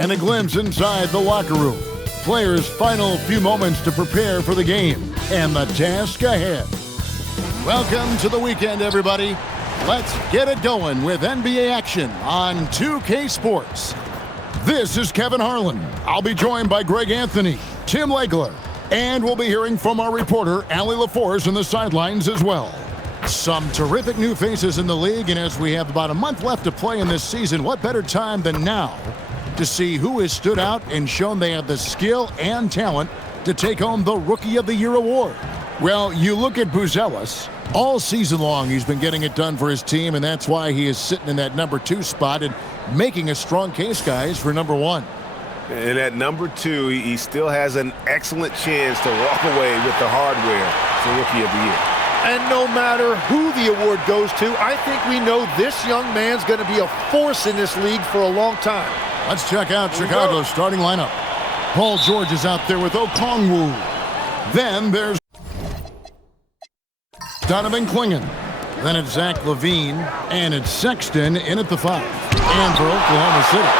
and a glimpse inside the locker room. Players' final few moments to prepare for the game and the task ahead. Welcome to the weekend, everybody. Let's get it going with NBA action on 2K Sports. This is Kevin Harlan. I'll be joined by Greg Anthony, Tim Legler, and we'll be hearing from our reporter, Allie LaForce, in the sidelines as well. Some terrific new faces in the league, and as we have about a month left to play in this season, what better time than now to see who has stood out and shown they have the skill and talent to take home the Rookie of the Year award. Well, you look at Buzelis. All season long, he's been getting it done for his team, and that's why he is sitting in that number 2 spot and making a strong case, guys, for number 1. And at number 2, he still has an excellent chance to walk away with the hardware for Rookie of the Year. And no matter who the award goes to, I think we know this young man's going to be a force in this league for a long time. Let's check out Chicago's starting lineup. Paul George is out there with Okongwu. Then there's Donovan Clingan. Then it's Zach LaVine. And it's Sexton in at the 5. And for Oklahoma City,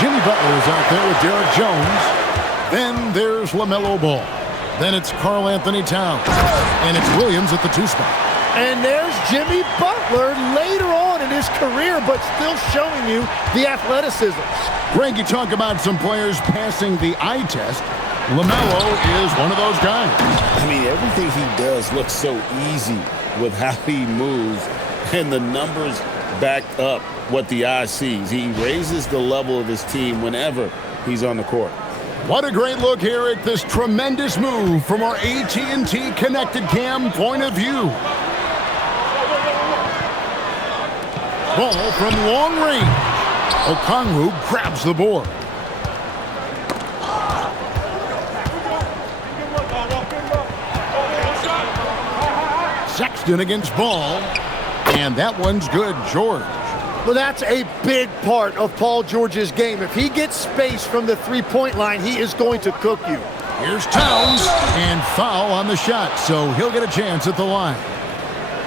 Jimmy Butler is out there with Derek Jones. Then there's LaMelo Ball. Then it's Karl Anthony Towns. And it's Williams at the 2 spot. And there's Jimmy Butler later on in his career, but still showing you the athleticism. Greg, you talk about some players passing the eye test. LaMelo is one of those guys. I mean, everything he does looks so easy with how he moves, and the numbers back up what the eye sees. He raises the level of his team whenever he's on the court. What a great look here at this tremendous move from our AT&T Connected Cam point of view. Ball from long range. Okongwu grabs the board. Sexton against Ball. And that one's good, George. Well, that's a big part of Paul George's game. If he gets space from the three-point line, he is going to cook you. Here's Towns, and foul on the shot, so he'll get a chance at the line.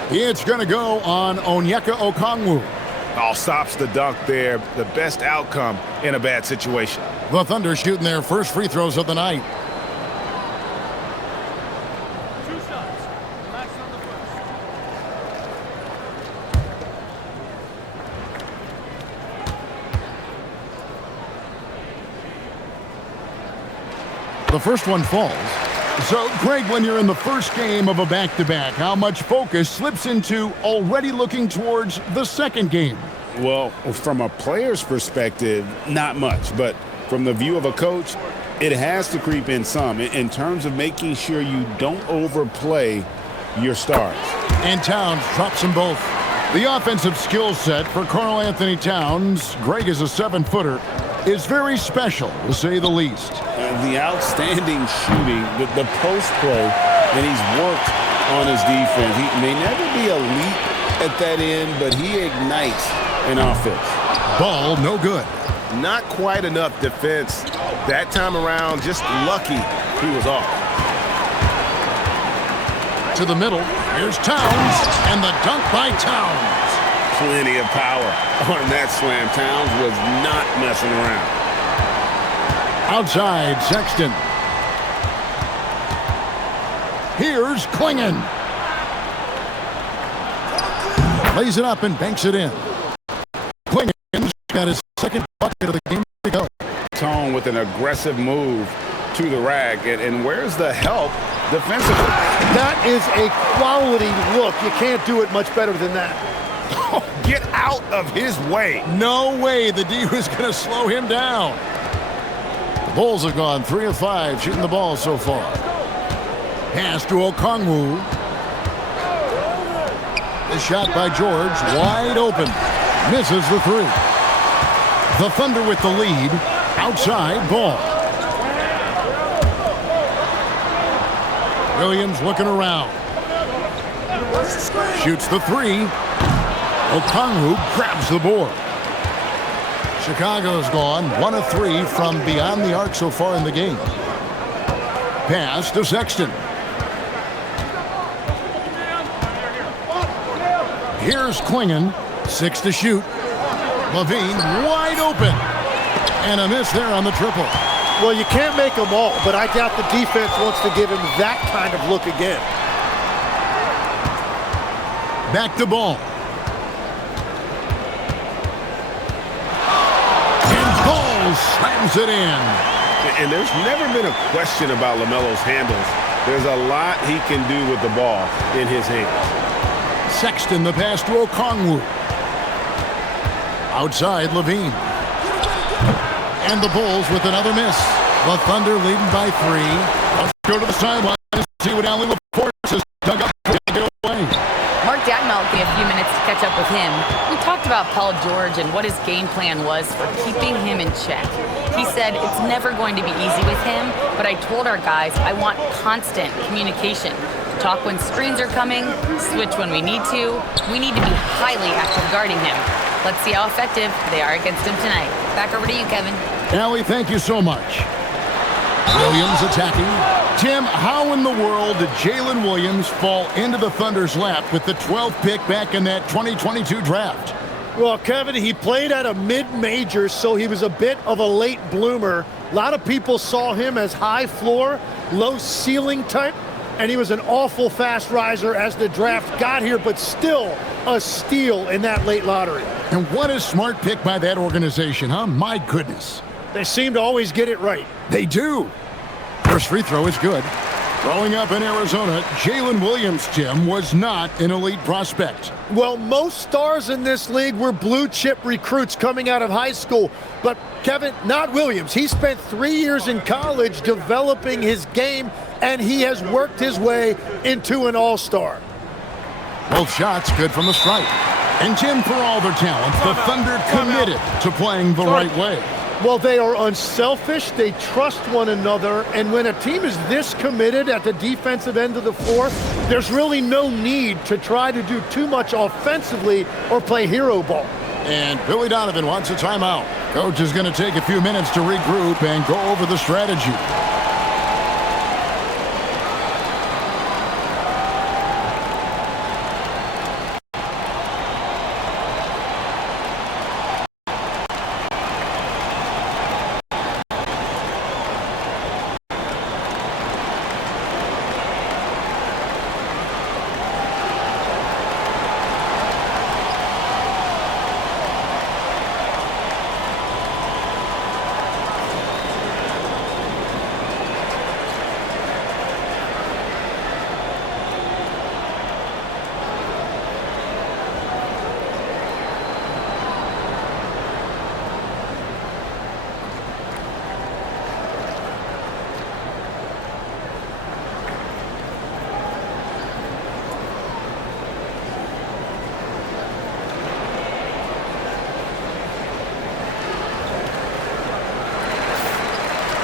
It's going to go on Onyeka Okongwu. All stops the dunk there. The best outcome in a bad situation. The Thunder shooting their first free throws of the night. The first one falls. So, Craig, when you're in the first game of a back-to-back, how much focus slips into already looking towards the second game? Well, from a player's perspective, not much. But from the view of a coach, it has to creep in some in terms of making sure you don't overplay your stars. And Towns drops them both. The offensive skill set for Karl Anthony Towns, Greg is a 7-footer, is very special, to say the least. The outstanding shooting, the post play, and he's worked on his defense. He may never be elite at that end, but he ignites an offense. Ball, no good. Not quite enough defense. That time around, just lucky he was off. To the middle, here's Towns, and the dunk by Towns. Plenty of power on that slam. Towns was not messing around. Outside, Sexton. Here's Clingan. Lays it up and banks it in. Clingan's got his second bucket of the game to go. Tone with an aggressive move to the rack. And where's the help defensively? That is a quality look. You can't do it much better than that. Get out of his way. No way the D was going to slow him down. The Bulls have gone 3 of 5 shooting the ball so far. Pass to Okongwu. The shot by George, wide open. Misses the 3. The Thunder with the lead. Outside, Ball. Williams looking around. Shoots the 3. Okongwu grabs the board. Chicago's gone 1 of 3 from beyond the arc so far in the game. Pass to Sexton. Here's Clingan, 6 to shoot. LaVine wide open. And a miss there on the triple. Well, you can't make them all, but I doubt the defense wants to give him that kind of look again. Back to ball. And Ball slams it in. And there's never been a question about LaMelo's handles. There's a lot he can do with the ball in his hands. Sexton the pass to Okongwu. Outside Levine. And the Bulls with another miss. The Thunder leading by 3. Let's go to the sideline and see what Allie LaForce has dug up to get away. Mark Dagnall gave a few minutes to catch up with him. We talked about Paul George and what his game plan was for keeping him in check. He said it's never going to be easy with him, but I told our guys I want constant communication. Talk when screens are coming, switch when we need to. We need to be highly active guarding him. Let's see how effective they are against him tonight. Back over to you, Kevin. Allie, thank you so much. Williams attacking. Tim, how in the world did Jalen Williams fall into the Thunder's lap with the 12th pick back in that 2022 draft? Well, Kevin, he played at a mid-major, so he was a bit of a late bloomer. A lot of people saw him as high floor, low ceiling type, and he was an awful fast riser as the draft got here, but still a steal in that late lottery. And what a smart pick by that organization, huh? My goodness. They seem to always get it right. They do. First free throw is good. Growing up in Arizona, Jalen Williams, Tim, was not an elite prospect. Well, most stars in this league were blue-chip recruits coming out of high school. But, Kevin, not Williams. He spent 3 years in college developing his game, and he has worked his way into an all-star. Both shots good from the stripe. And, Tim, for all their talent, the Thunder committed to playing the right way. Well, they are unselfish, they trust one another, and when a team is this committed at the defensive end of the floor, there's really no need to try to do too much offensively or play hero ball. And Billy Donovan wants a timeout. Coach is going to take a few minutes to regroup and go over the strategy.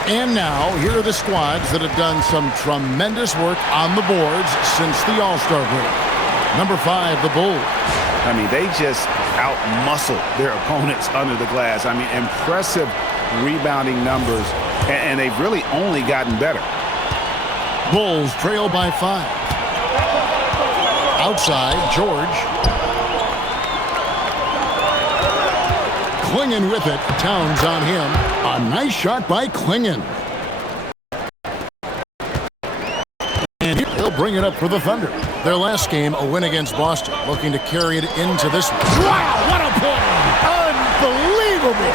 And now, here are the squads that have done some tremendous work on the boards since the All-Star break. Number 5, the Bulls. I mean, they just out-muscled their opponents under the glass. I mean, impressive rebounding numbers, and they've really only gotten better. Bulls trail by 5. Outside, George. Clingan with it. Towns on him. A nice shot by Clingan. And he'll bring it up for the Thunder. Their last game, a win against Boston, looking to carry it into this one. Wow, what a play! Unbelievable!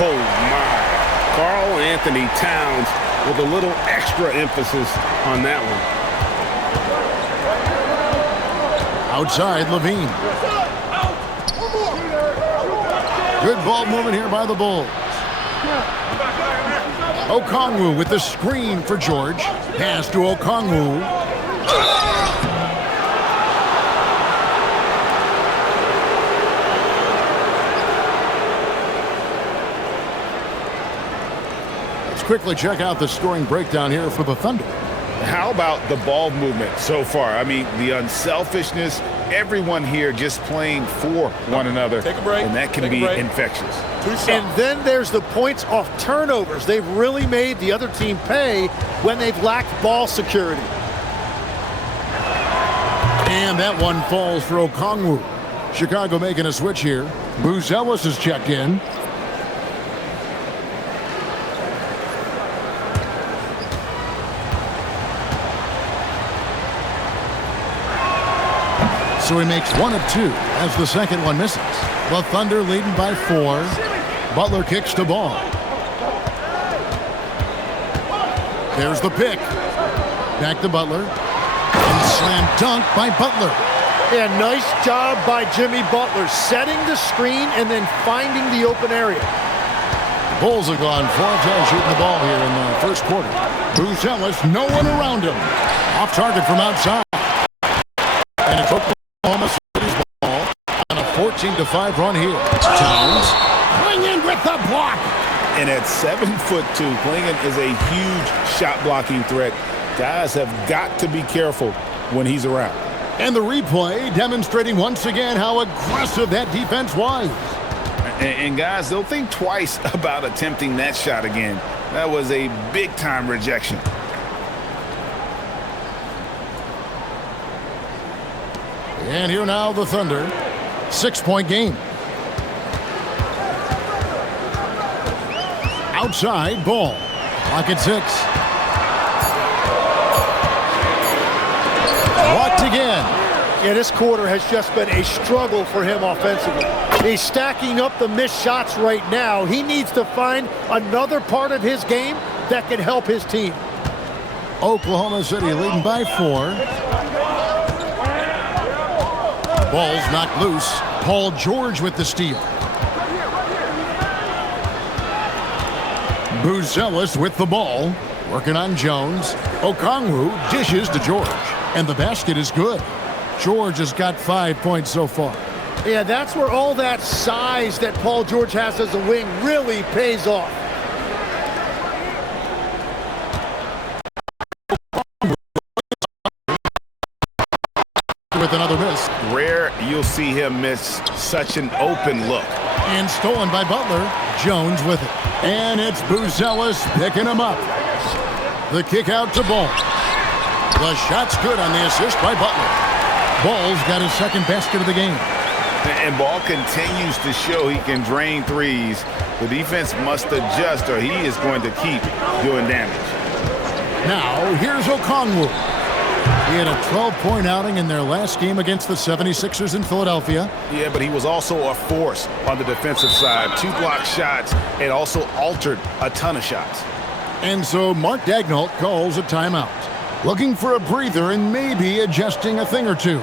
Oh, my. Karl Anthony Towns with a little extra emphasis on that one. Outside, Levine. Good ball movement here by the Bulls. Okongwu with the screen for George. Pass to Okongwu. Let's quickly check out the scoring breakdown here for the Thunder. How about the ball movement so far? I mean, the unselfishness, everyone here just playing for one another. Take a break. And that can be infectious. And then there's the points off turnovers. They've really made the other team pay when they've lacked ball security. And that one falls for Okongwu. Chicago making a switch here. Bruce Ellis is checked in. So he makes 1 of 2 as the second one misses. The Thunder leading by 4. Butler kicks the ball. There's the pick. Back to Butler. And slam dunk by Butler. Yeah, nice job by Jimmy Butler, setting the screen and then finding the open area. The Bulls have gone 4 of 10 shooting the ball here in the first quarter. Buzelis, no one around him. Off target from outside. And it's Oklahoma City's ball on a 14-5 run here. Towns, Klingon with the block. And at 7'2", Klingon is a huge shot-blocking threat. Guys have got to be careful when he's around. And the replay demonstrating once again how aggressive that defense was. And guys, they'll think twice about attempting that shot again. That was a big-time rejection. And here now the Thunder. 6-point game. Outside ball. Clock at 6. Blocked again. Yeah, this quarter has just been a struggle for him offensively. He's stacking up the missed shots right now. He needs to find another part of his game that can help his team. Oklahoma City leading by 4. Ball's knocked loose. Paul George with the steal. Buzelis with the ball. Working on Jones. Okongwu dishes to George. And the basket is good. George has got 5 points so far. Yeah, that's where all that size that Paul George has as a wing really pays off. With another miss. Rare you'll see him miss such an open look. And stolen by Butler. Jones with it. And it's Buzelis picking him up. The kick out to Ball. The shot's good on the assist by Butler. Ball's got his second basket of the game. And Ball continues to show he can drain threes. The defense must adjust or he is going to keep doing damage. Now, here's Okongwu. He had a 12-point outing in their last game against the 76ers in Philadelphia. Yeah, but he was also a force on the defensive side. 2 blocked shots and also altered a ton of shots. And so Mark Daigneault calls a timeout. Looking for a breather and maybe adjusting a thing or two.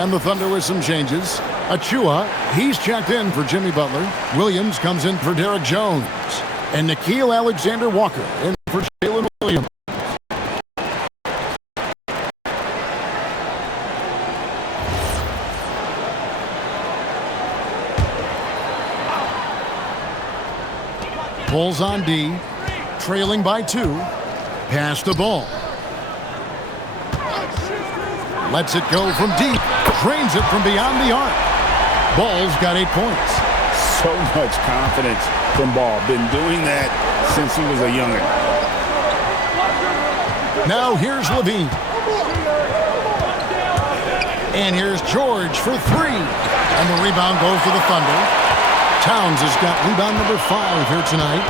And the Thunder with some changes. Achua, he's checked in for Jimmy Butler. Williams comes in for Derek Jones. And Nickeil Alexander-Walker in for Jalen Williams. Bulls on D. Trailing by 2. Pass the ball. Lets it go from deep. Drains it from beyond the arc. Ball's got 8 points. So much confidence from Ball. Been doing that since he was a youngin'. Now here's Levine. And here's George for 3. And the rebound goes to the Thunder. Towns has got rebound number 5 here tonight.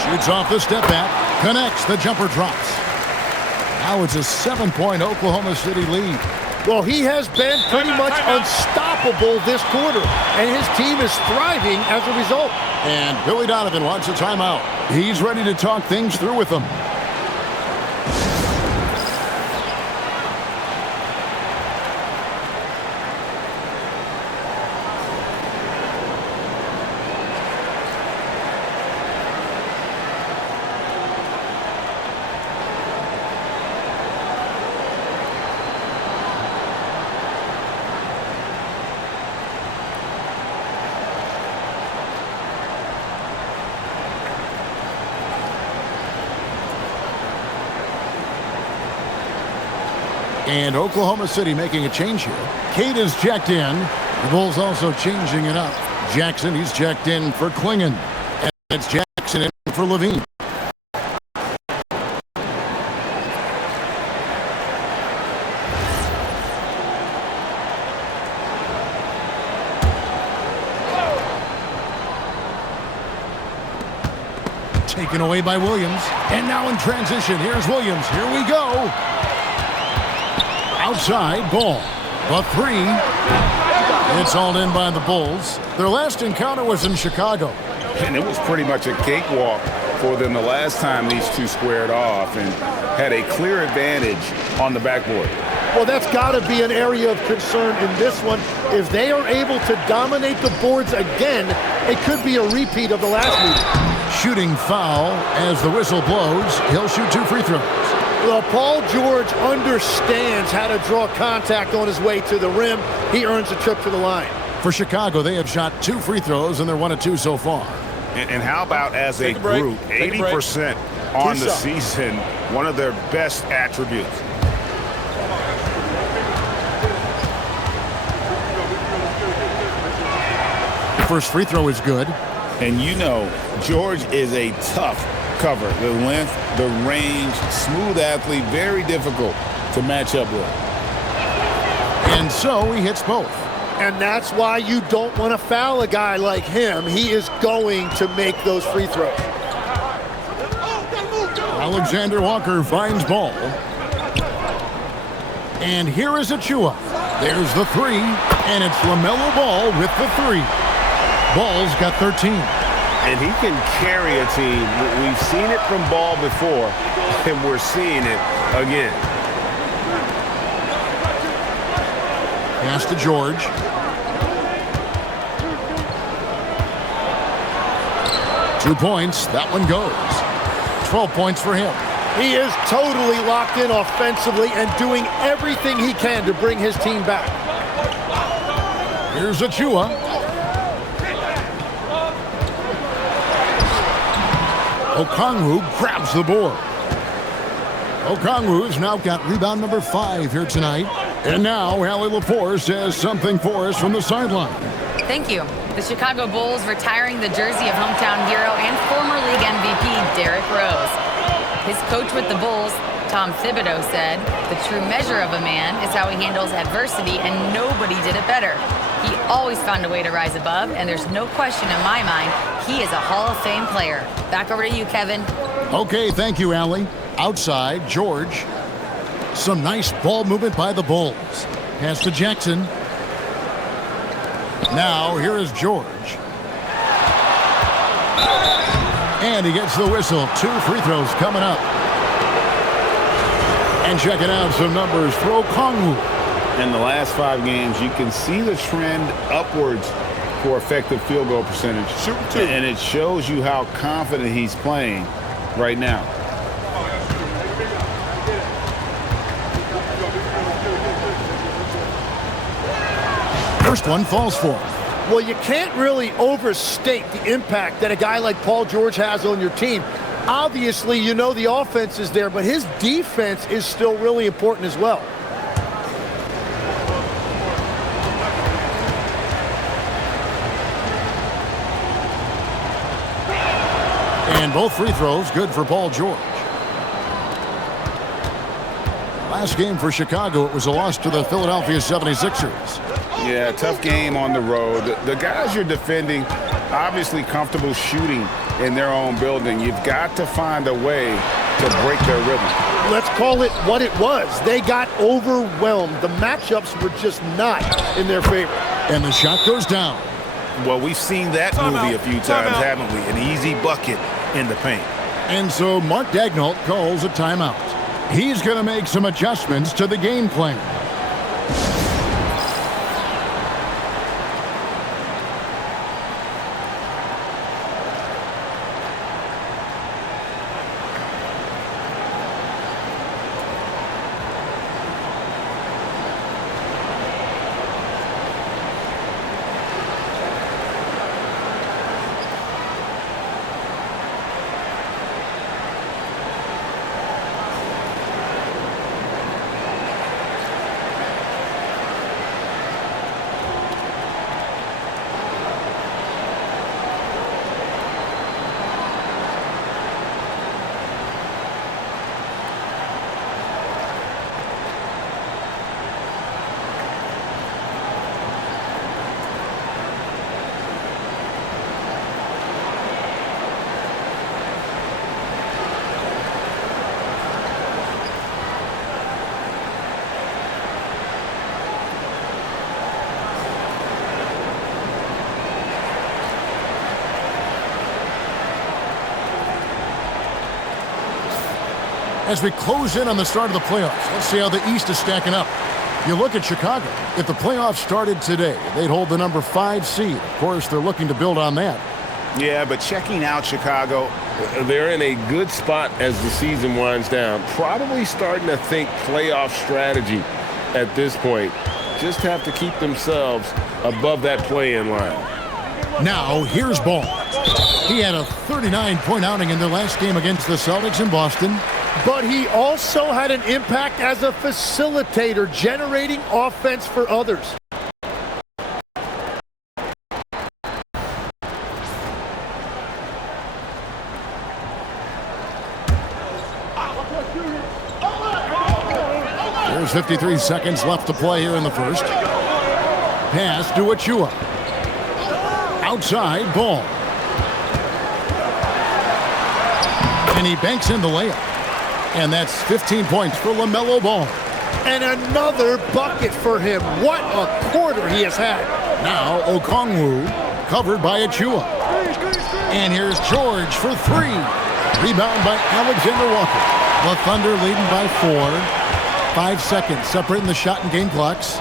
Shoots off the step back. Connects. The jumper drops. Now it's a 7-point Oklahoma City lead. Well, he has been pretty much unstoppable this quarter, and his team is thriving as a result. And Billy Donovan wants a timeout. He's ready to talk things through with them. And Oklahoma City making a change here. Cade is checked in. The Bulls also changing it up. Jackson, he's checked in for Klingon. And it's Jackson in for Levine. Taken away by Williams. And now in transition, here's Williams. Here we go. Outside, ball. A three. It's all in by the Bulls. Their last encounter was in Chicago. And it was pretty much a cakewalk for them the last time these two squared off and had a clear advantage on the backboard. Well, that's got to be an area of concern in this one. If they are able to dominate the boards again, it could be a repeat of the last meeting. Shooting foul as the whistle blows. He'll shoot 2 free throws. Well, Paul George understands how to draw contact on his way to the rim. He earns a trip to the line. For Chicago, they have shot 2 free throws, and they're 1 of 2 so far. And how about as a group, 80% on the season, one of their best attributes. The first free throw is good. And you know, George is a tough cover. The length, the range, smooth athlete, very difficult to match up with. And so he hits both. And that's why you don't want to foul a guy like him. He is going to make those free throws. Alexander Walker finds ball. And here is Achua. There's the three, and it's LaMelo Ball with the three. Ball's got 13. And he can carry a team. We've seen it from Ball before, and we're seeing it again. Pass to George. Two points. That one goes. 12 points for him. He is totally locked in offensively and doing everything he can to bring his team back. Here's Achua. Okongwu grabs the board. Okongwu's now got rebound number 5 here tonight. And now Allie Lepore says something for us from the sideline. Thank you. The Chicago Bulls retiring the jersey of hometown hero and former league MVP Derrick Rose. His coach with the Bulls, Tom Thibodeau, said, "The true measure of a man is how he handles adversity, and nobody did it better. He always found a way to rise above, and there's no question in my mind he is a Hall of Fame player." Back over to you, Kevin. Okay, thank you, Allie. Outside, George. Some nice ball movement by the Bulls. Pass to Jackson. Now, here is George. And he gets the whistle. 2 free throws coming up. And checking out some numbers for Okongwu. In the last 5 games, you can see the trend upwards for effective field goal percentage. And it shows you how confident he's playing right now. First one falls for him. Well, you can't really overstate the impact that a guy like Paul George has on your team. Obviously, you know the offense is there, but his defense is still really important as well. And both free throws good for Paul George. Last game for Chicago, it was a loss to the Philadelphia 76ers. Yeah, tough game on the road. The guys you're defending, obviously comfortable shooting in their own building. You've got to find a way to break their rhythm. Let's call it what it was. They got overwhelmed. The matchups were just not in their favor. And the shot goes down. Well, we've seen that movie a few times, haven't we? An easy bucket in the paint. And so Mark Daigneault calls a timeout. He's going to make some adjustments to the game plan. As we close in on the start of the playoffs, let's see how the East is stacking up. You look at Chicago. If the playoffs started today, they'd hold the number 5 seed. Of course, they're looking to build on that. Yeah, but checking out Chicago, they're in a good spot as the season winds down. Probably starting to think playoff strategy at this point. Just have to keep themselves above that play-in line. Now, here's Ball. He had a 39-point outing in their last game against the Celtics in Boston. But he also had an impact as a facilitator, generating offense for others. There's 53 seconds left to play here in the first. Pass to Achua. Outside, Ball. And he banks in the layup. And that's 15 points for LaMelo Ball. And another bucket for him. What a quarter he has had. Now Okongwu covered by Achua. And here's George for 3. Rebound by Alexander Walker. The Thunder leading by 4. 5 seconds separating the shot and game clocks.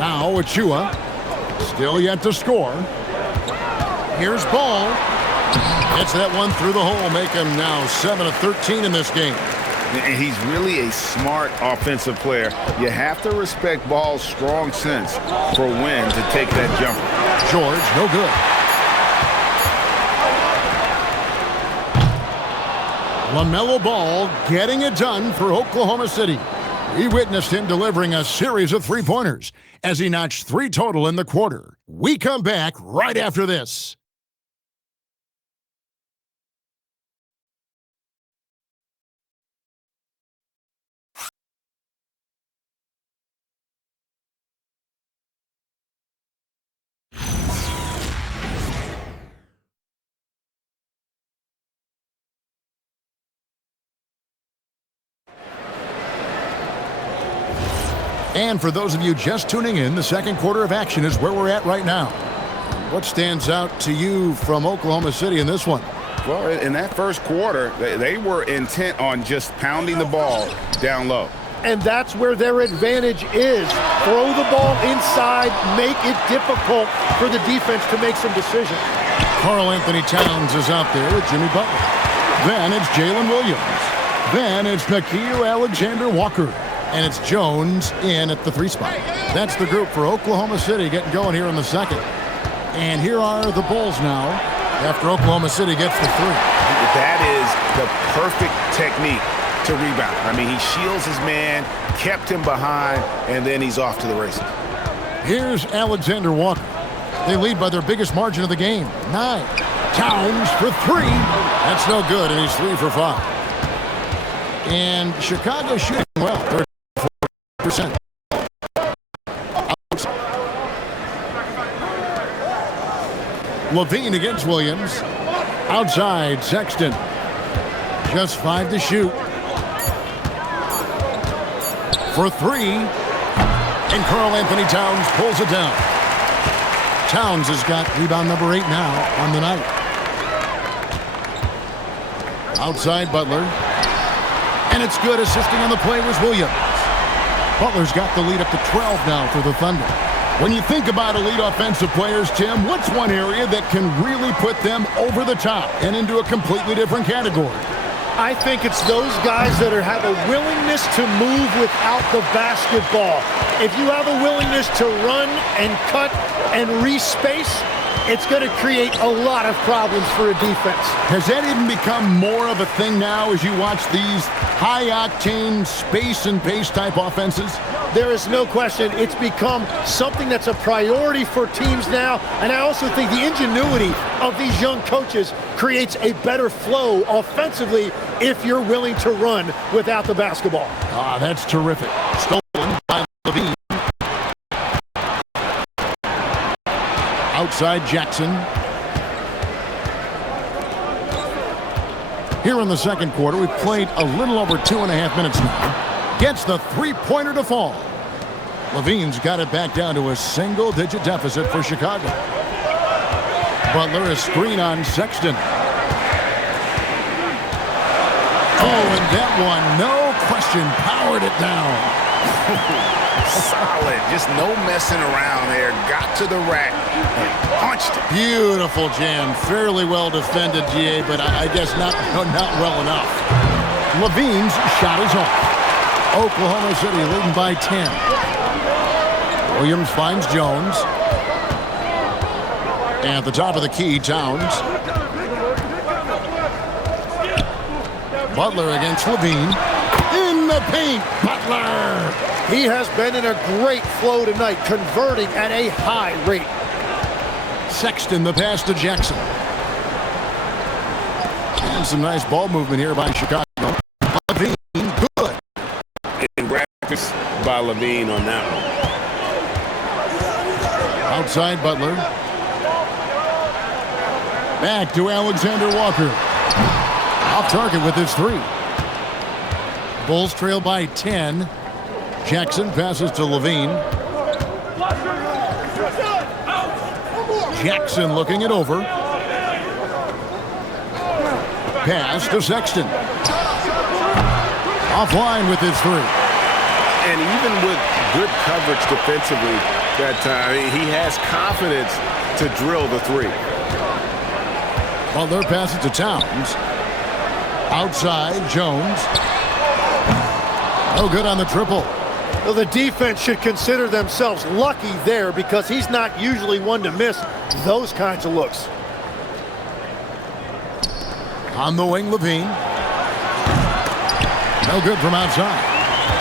Now Achua. Still yet to score. Here's Ball. Gets that one through the hole, make him now 7 of 13 in this game. And he's really a smart offensive player. You have to respect Ball's strong sense for when to take that jumper. George, no good. LaMelo Ball getting it done for Oklahoma City. We witnessed him delivering a series of three-pointers as he notched 3 total in the quarter. We come back right after this. And for those of you just tuning in, the second quarter of action is where we're at right now. What stands out to you from Oklahoma City in this one? Well, in that first quarter, they were intent on just pounding the ball down low. And that's where their advantage is. Throw the ball inside, make it difficult for the defense to make some decisions. Karl Anthony Towns is out there with Jimmy Butler. Then it's Jalen Williams. Then it's Nickeil Alexander-Walker. And it's Jones in at the 3 spot. That's the group for Oklahoma City getting going here in the second. And here are the Bulls now after Oklahoma City gets the 3. That is the perfect technique to rebound. I mean, he shields his man, kept him behind, and then he's off to the races. Here's Alexander Walker. They lead by their biggest margin of the game, 9. Towns for 3. That's no good, and he's 3 for 5. And Chicago shooting well, 34%. Levine against Williams. Outside, Sexton. Just 5 to shoot. For 3. And Karl Anthony Towns pulls it down. Towns has got rebound number 8 now on the night. Outside, Butler. And it's good. Assisting on the play was Williams. Butler's got the lead up to 12 now for the Thunder. When you think about elite offensive players, Tim, what's one area that can really put them over the top and into a completely different category? I think it's those guys that have a willingness to move without the basketball. If you have a willingness to run and cut and respace, it's going to create a lot of problems for a defense. Has that even become more of a thing now as you watch these high-octane space and pace type offenses? There is no question. It's become something that's a priority for teams now. And I also think the ingenuity of these young coaches creates a better flow offensively if you're willing to run without the basketball. Ah, that's terrific. Stolen by Levine. Outside Jackson. Here in the second quarter, we've played a little over 2.5 minutes now. Gets the three-pointer to fall. Levine's got it back down to a single-digit deficit for Chicago. Butler, a screen on Sexton. Oh, and that one, no question, powered it down. Solid. Just no messing around there. Got to the rack and punched it. Beautiful jam. Fairly well defended, GA, but I guess not well enough. Levine's shot is off. Oklahoma City leading by 10. Williams finds Jones. At the top of the key, Towns. Butler against Levine. In the paint, Butler. He has been in a great flow tonight, converting at a high rate. Sexton, the pass to Jackson. And some nice ball movement here by Chicago. Levine, good. And practice by Levine on that one. Outside Butler. Back to Alexander Walker. Off target with his three. Bulls trail by 10. Jackson passes to Levine. Jackson looking it over. Pass to Sexton. Offline with his three. And even with good coverage defensively that time, he has confidence to drill the three. Butler passes to Towns. Outside, Jones. No good on the triple. Well, the defense should consider themselves lucky there because he's not usually one to miss those kinds of looks. On the wing, Levine. No good from outside.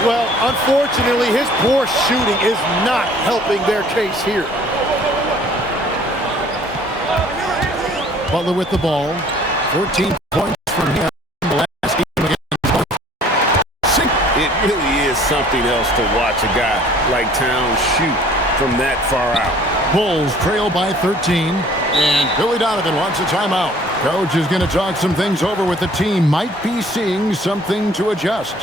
Well, unfortunately, his poor shooting is not helping their case here. Butler with the ball. 14 points from him in the last game against. It really is something else to watch a guy like Towns shoot from that far out. Bulls trail by 13. And Billy Donovan wants a timeout. Coach is going to talk some things over with the team. Might be seeing something to adjust.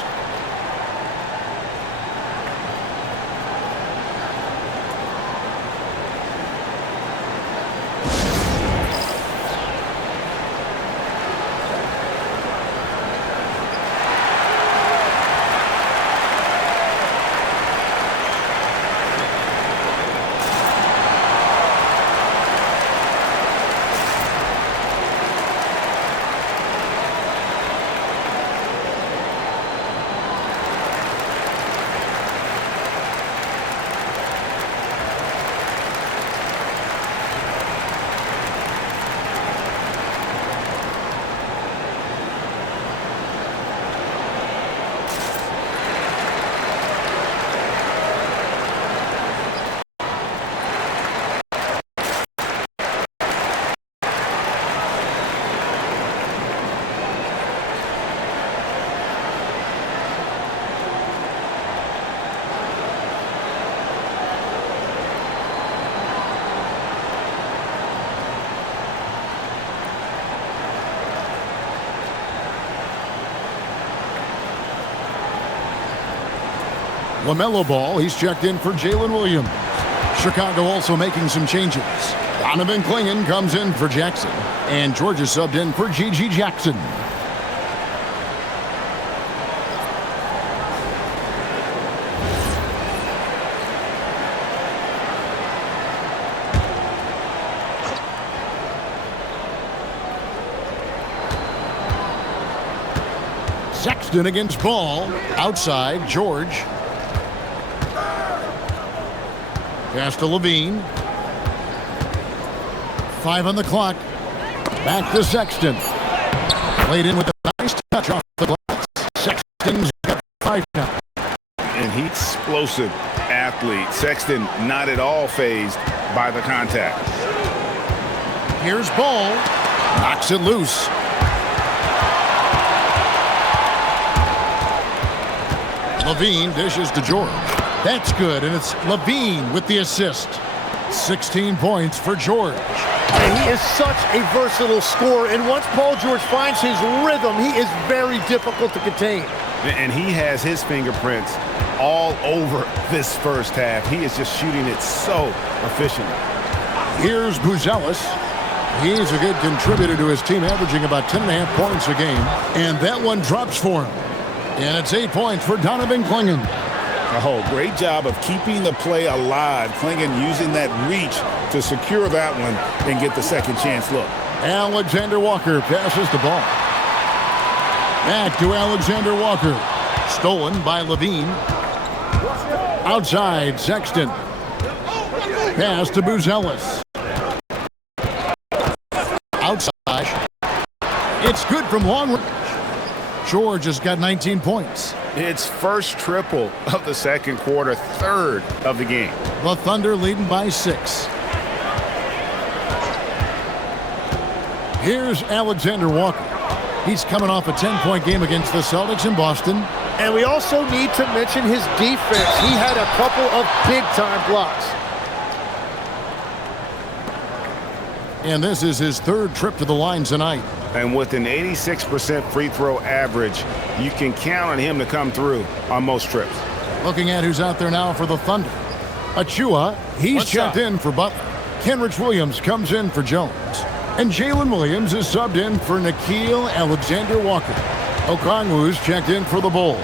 LaMelo Ball, he's checked in for Jalen Williams. Chicago also making some changes. Donovan Clingan comes in for Jackson. And Georgia subbed in for G.G. Jackson. Sexton against Ball. Outside, George. Pass to Levine. 5 on the clock. Back to Sexton. Played in with a nice touch off the glass. Sexton's got 5 now. And he's explosive athlete. Sexton not at all fazed by the contact. Here's Ball. Knocks it loose. Levine dishes to George. That's good, and it's Levine with the assist. 16 points for George. And he is such a versatile scorer, and once Paul George finds his rhythm, he is very difficult to contain. And he has his fingerprints all over this first half. He is just shooting it so efficiently. Here's Buzelis. He's a good contributor to his team, averaging about 10.5 points a game. And that one drops for him. And it's 8 points for Donovan Clingan. Oh, great job of keeping the play alive. Clingan using that reach to secure that one and get the second chance look. Alexander Walker passes the ball. Back to Alexander Walker. Stolen by Levine. Outside, Sexton. Pass to Buzelis. Outside. It's good from long range. George has got 19 points. It's first triple of the second quarter, third of the game. The Thunder leading by 6. Here's Alexander Walker. He's coming off a 10-point game against the Celtics in Boston. And we also need to mention his defense. He had a couple of big-time blocks. And this is his third trip to the line tonight. And with an 86% free throw average, you can count on him to come through on most trips. Looking at who's out there now for the Thunder. Achua, he's checked in for Butler. Kenrich Williams comes in for Jones. And Jalen Williams is subbed in for Nickeil Alexander-Walker. Okongwu's checked in for the Bulls.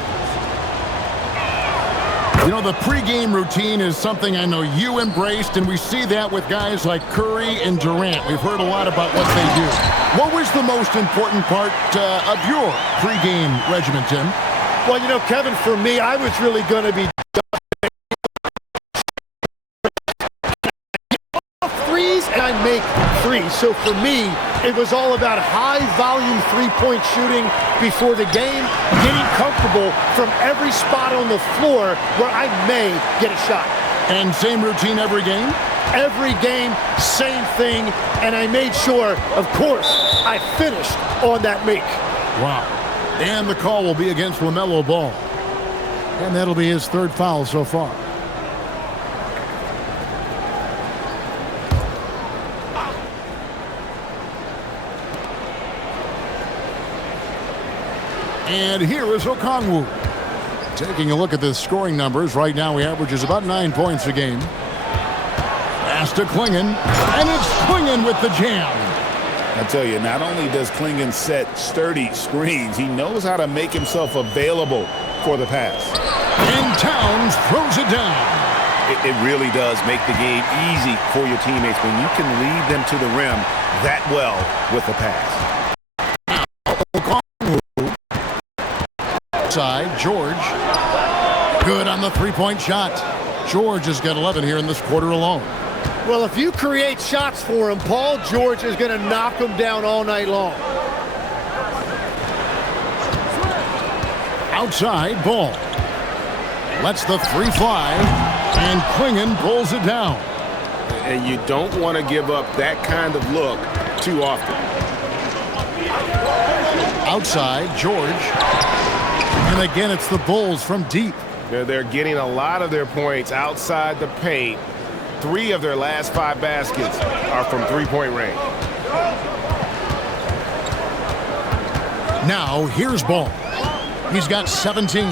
You know, the pregame routine is something I know you embraced, and we see that with guys like Curry and Durant. We've heard a lot about what they do. What was the most important part of your pregame regimen, Tim? Well, you know, Kevin, for me, I was really going to be threes, and I make threes. So for me, it was all about high-volume three-point shooting before the game, getting comfortable from every spot on the floor where I may get a shot. And same routine every game? Every game, same thing, and I made sure, of course, I finished on that make. Wow. And the call will be against LaMelo Ball. And that'll be his third foul so far. And here is Okongwu. Taking a look at the scoring numbers, right now he averages about 9 points a game. Pass to Clingan, and it's Clingan with the jam. I tell you, not only does Clingan set sturdy screens, he knows how to make himself available for the pass. And Towns throws it down. It really does make the game easy for your teammates when you can lead them to the rim that well with the pass. Side, George. Good on the three-point shot. George has got 11 here in this quarter alone. Well, if you create shots for him, Paul George is going to knock him down all night long. Outside, Ball. Lets the three fly, and Clingan pulls it down. And you don't want to give up that kind of look too often. Outside, George. And again, it's the Bulls from deep. They're getting a lot of their points outside the paint. 3 of their last 5 baskets are from three-point range. Now, here's Ball. He's got 17.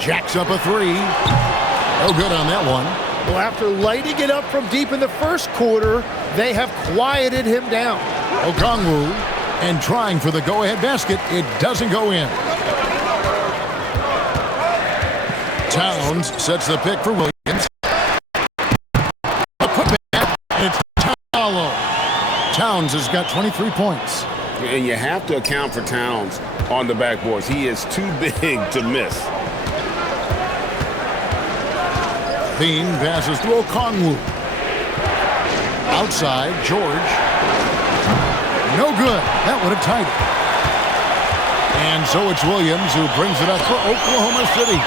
Jacks up a 3. No good on that one. Well, after lighting it up from deep in the first quarter, they have quieted him down. Okongwu, and trying for the go-ahead basket. It doesn't go in. Towns sets the pick for Williams. A putback, and it's Towns has got 23 points. And you have to account for Towns on the backboards. He is too big to miss. Bean passes to Okongwu. Outside, George. No good. That would have tied it. And so it's Williams who brings it up for Oklahoma City.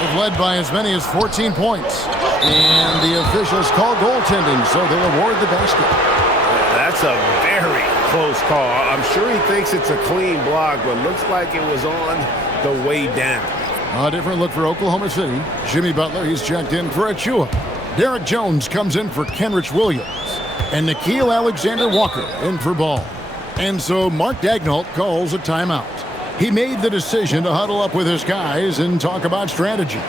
They've led by as many as 14 points. And the officials call goaltending, so they'll award the basket. That's a very close call. I'm sure he thinks it's a clean block, but looks like it was on the way down. A different look for Oklahoma City. Jimmy Butler, he's checked in for Achua. Derek Jones comes in for Kenrich Williams. And Nickeil Alexander-Walker in for Ball. And so Mark Daigneault calls a timeout. He made the decision to huddle up with his guys and talk about strategy.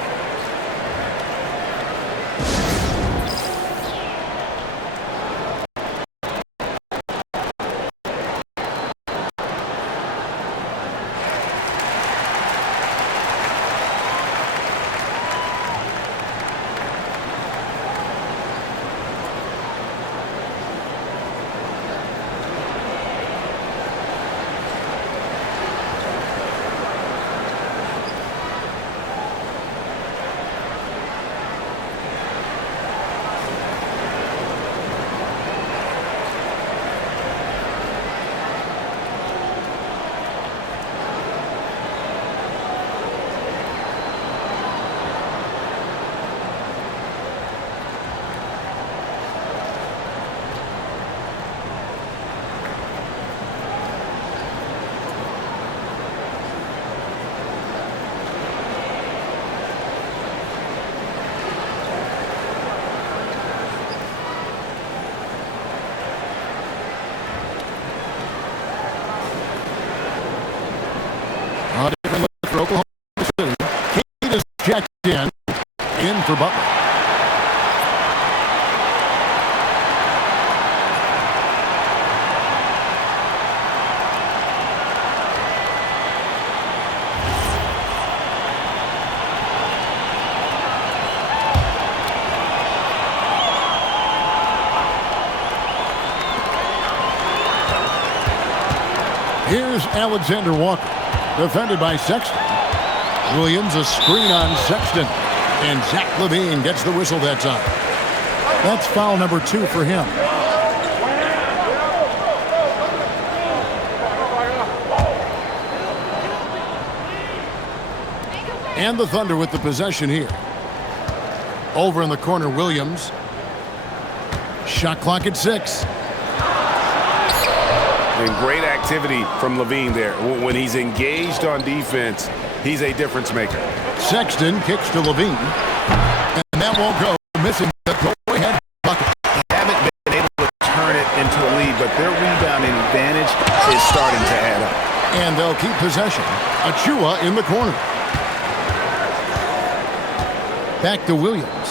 Here's Alexander Walker, defended by Sexton. Williams, a screen on Sexton. And Zach LaVine gets the whistle that time. That's foul number 2 for him. And the Thunder with the possession here. Over in the corner, Williams. Shot clock at 6. And great activity from LaVine there. When he's engaged on defense, he's a difference maker. Sexton kicks to LaVine. And that won't go. Missing the go-ahead bucket. They haven't been able to turn it into a lead, but their rebounding advantage is starting to add up. And they'll keep possession. Achua in the corner. Back to Williams.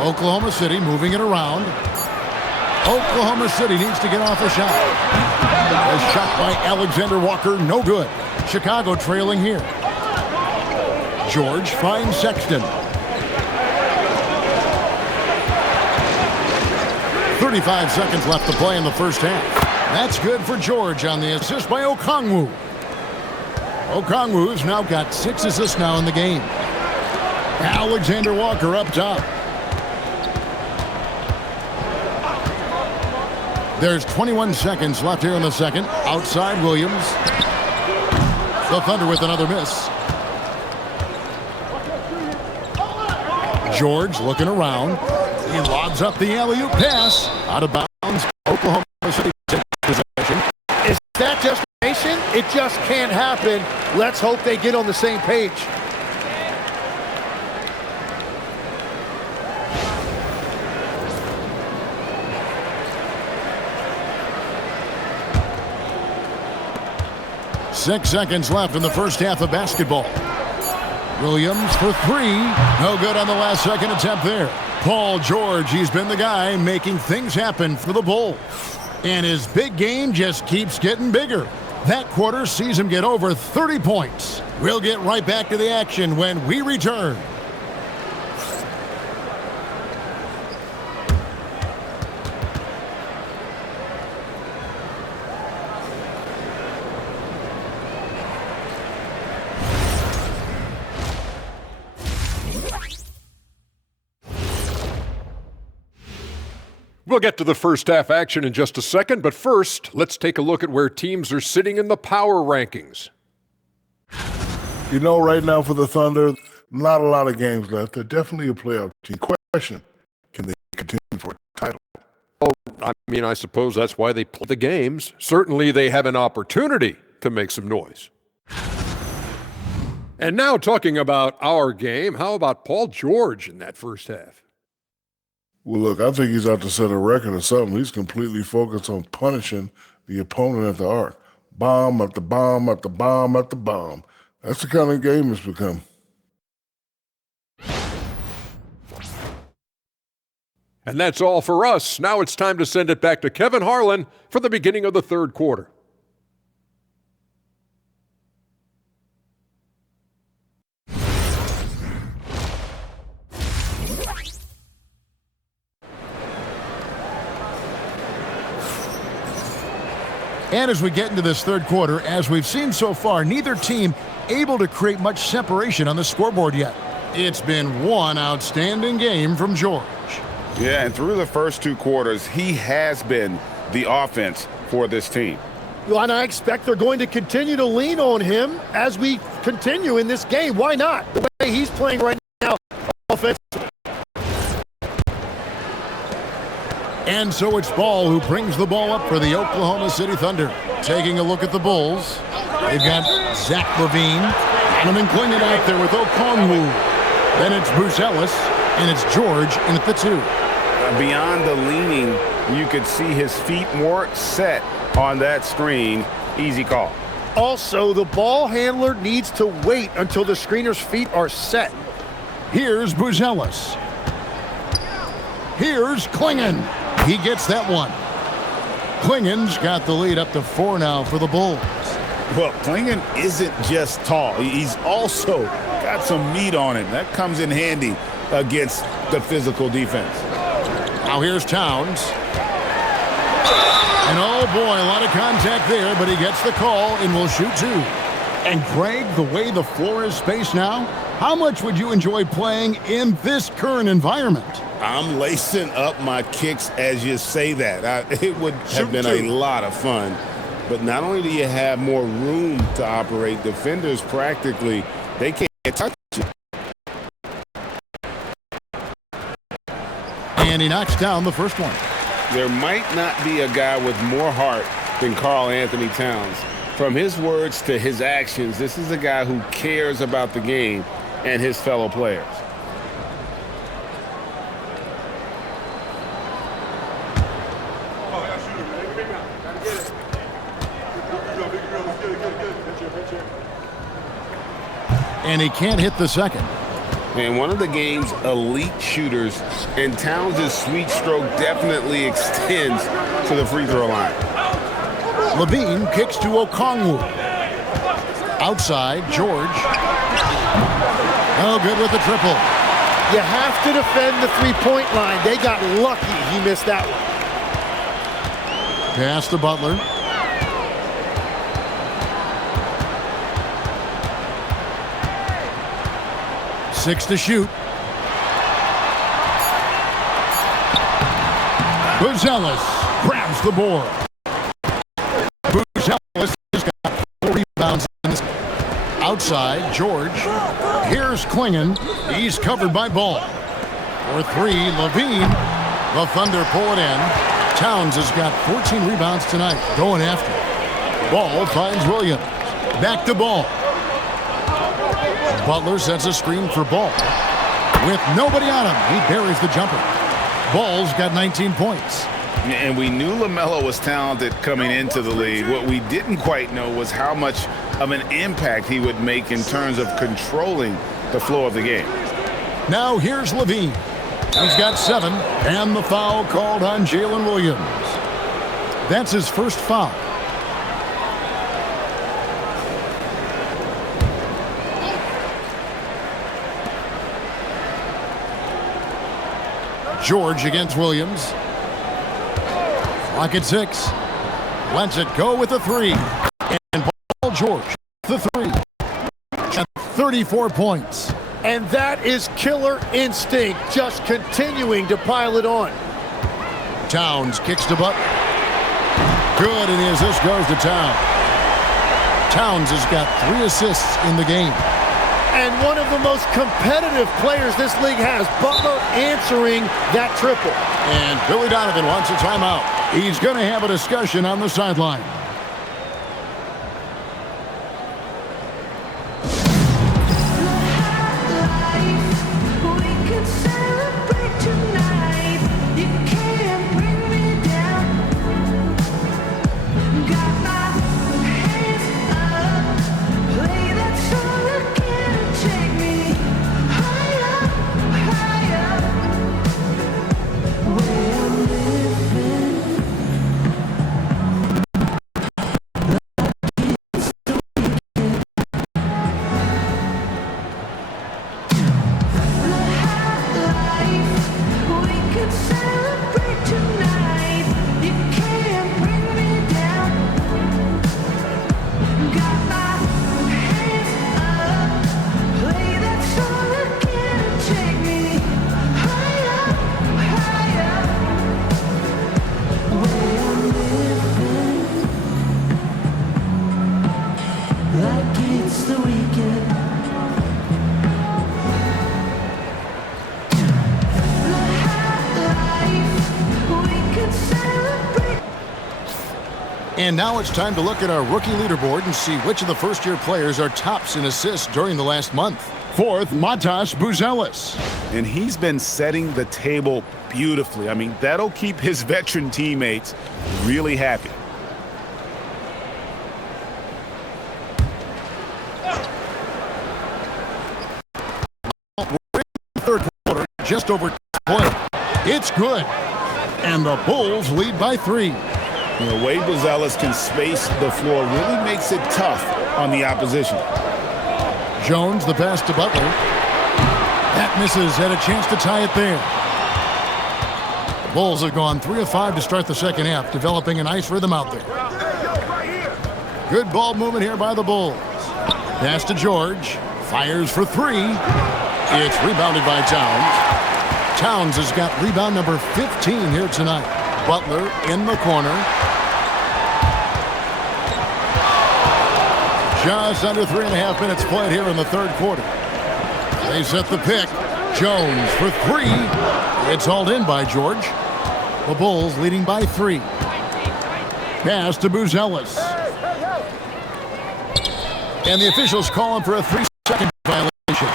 Oklahoma City moving it around. Oklahoma City needs to get off a shot. A shot by Alexander Walker, no good. Chicago trailing here. George finds Sexton. 35 seconds left to play in the first half. That's good for George on the assist by Okongwu. Okongwu's now got 6 assists now in the game. Alexander Walker up top. There's 21 seconds left here in the second. Outside Williams. The Thunder with another miss. George looking around. He lobs up the alley-oop pass. Out of bounds. Oklahoma City takes possession. Is that just nation? It just can't happen. Let's hope they get on the same page. Six seconds left in the first half of basketball. Williams for 3. No good on the last second attempt there. Paul George, he's been the guy making things happen for the Bulls. And his big game just keeps getting bigger. That quarter sees him get over 30 points. We'll get right back to the action when we return. We'll get to the first half action in just a second, but first, let's take a look at where teams are sitting in the power rankings. You know, right now for the Thunder, not a lot of games left. They're definitely a playoff team. Question, can they continue for a title? Oh, I mean, I suppose that's why they play the games. Certainly they have an opportunity to make some noise. And now talking about our game, how about Paul George in that first half? Well, look, I think he's out to set a record or something. He's completely focused on punishing the opponent at the arc. Bomb after bomb after bomb after bomb. That's the kind of game it's become. And that's all for us. Now it's time to send it back to Kevin Harlan for the beginning of the third quarter. And as we get into this third quarter, as we've seen so far, neither team able to create much separation on the scoreboard yet. It's been one outstanding game from George. Yeah, and through the first 2 quarters, he has been the offense for this team. Well, and I expect they're going to continue to lean on him as we continue in this game. Why not? The way he's playing right now, offense. And so it's Ball who brings the ball up for the Oklahoma City Thunder. Taking a look at the Bulls, they've got Zach LaVine, Adam Clingan out there with Okongwu. Then it's Bruce Ellis, and it's George in at the 2. Beyond the leaning, you could see his feet more set on that screen. Easy call. Also, the ball handler needs to wait until the screener's feet are set. Here's Bruce Ellis. Here's Clingan. He gets that one. Clingan's got the lead up to 4 now for the Bulls. Well, Clingan isn't just tall. He's also got some meat on him. That comes in handy against the physical defense. Now here's Towns. And oh boy, a lot of contact there, but he gets the call and will shoot two. And Craig, the way the floor is spaced now, how much would you enjoy playing in this current environment? I'm lacing up my kicks as you say that. It would have been a lot of fun. But not only do you have more room to operate, defenders practically, they can't touch you. And he knocks down the first one. There might not be a guy with more heart than Karl Anthony Towns. From his words to his actions, this is a guy who cares about the game and his fellow players. And he can't hit the second. And one of the game's elite shooters, and Towns' sweet stroke definitely extends to the free throw line. Levine kicks to Okongwu. Outside, George. Oh, good with the triple. You have to defend the three-point line. They got lucky he missed that one. Pass to Butler. Six to shoot. Buzelis grabs the board. Buzelis has got 4 rebounds. Outside, George. Here's Klingon. He's covered by Ball. For 3, Levine. The Thunder pull it in. Towns has got 14 rebounds tonight. Going after it. Ball finds Williams. Back to Ball. Butler sets a screen for Ball. With nobody on him, he buries the jumper. Ball's got 19 points. And we knew LaMelo was talented coming into the league. What we didn't quite know was how much of an impact he would make in terms of controlling the flow of the game. Now here's Levine. He's got 7, and the foul called on Jalen Williams. That's his first foul. George against Williams. Clock at 6. Lets it go with the 3. And Paul George, the 3. At 34 points. And that is killer instinct, just continuing to pile it on. Towns kicks to Butler. Good, and the assist goes to Towns. Towns has got 3 assists in the game. And one of the most competitive players this league has, Butler answering that triple. And Billy Donovan wants a timeout. He's going to have a discussion on the sideline. And now it's time to look at our rookie leaderboard and see which of the first-year players are tops in assists during the last month. 4th, Matas Buzelis. And he's been setting the table beautifully. I mean, that'll keep his veteran teammates really happy. We're in the third quarter, just over point. It's good. And the Bulls lead by 3. The way Buzelis can space the floor really makes it tough on the opposition. Jones, the pass to Butler. That misses, had a chance to tie it there. Bulls have gone 3 of 5 to start the second half, developing a nice rhythm out there. Good ball movement here by the Bulls. Pass to George. Fires for 3. It's rebounded by Towns. Towns has got rebound number 15 here tonight. Butler in the corner. Just under 3.5 minutes played here in the third quarter. They set the pick. Jones for 3. It's hauled in by George. The Bulls leading by 3. Pass to Buzelis. And the officials call him for a 3-second violation.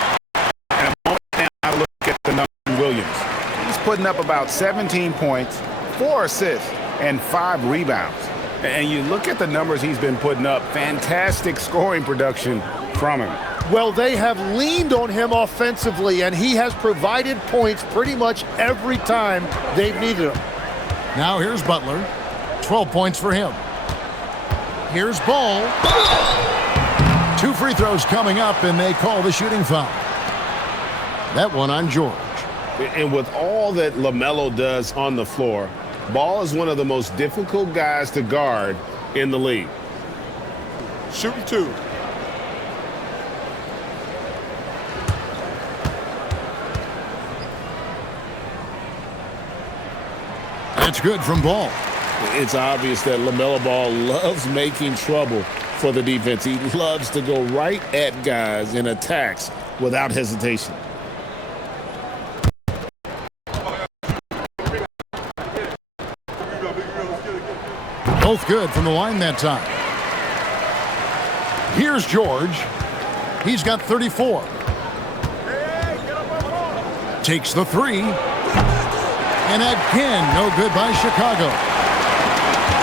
And a moment now I look at the number Williams. He's putting up about 17 points, 4 assists, and 5 rebounds. And you look at the numbers he's been putting up, fantastic scoring production from him. Well, they have leaned on him offensively, and he has provided points pretty much every time they've needed him. Now here's Butler. 12 points for him. Here's Ball. 2 free throws coming up, and they call the shooting foul. That one on George. And with all that LaMelo does on the floor, Ball is one of the most difficult guys to guard in the league. Shooting 2. That's good from Ball. It's obvious that LaMelo Ball loves making trouble for the defense. He loves to go right at guys in attacks without hesitation. Both good from the line that time. Here's George. He's got 34. Takes the 3. And again, no good by Chicago.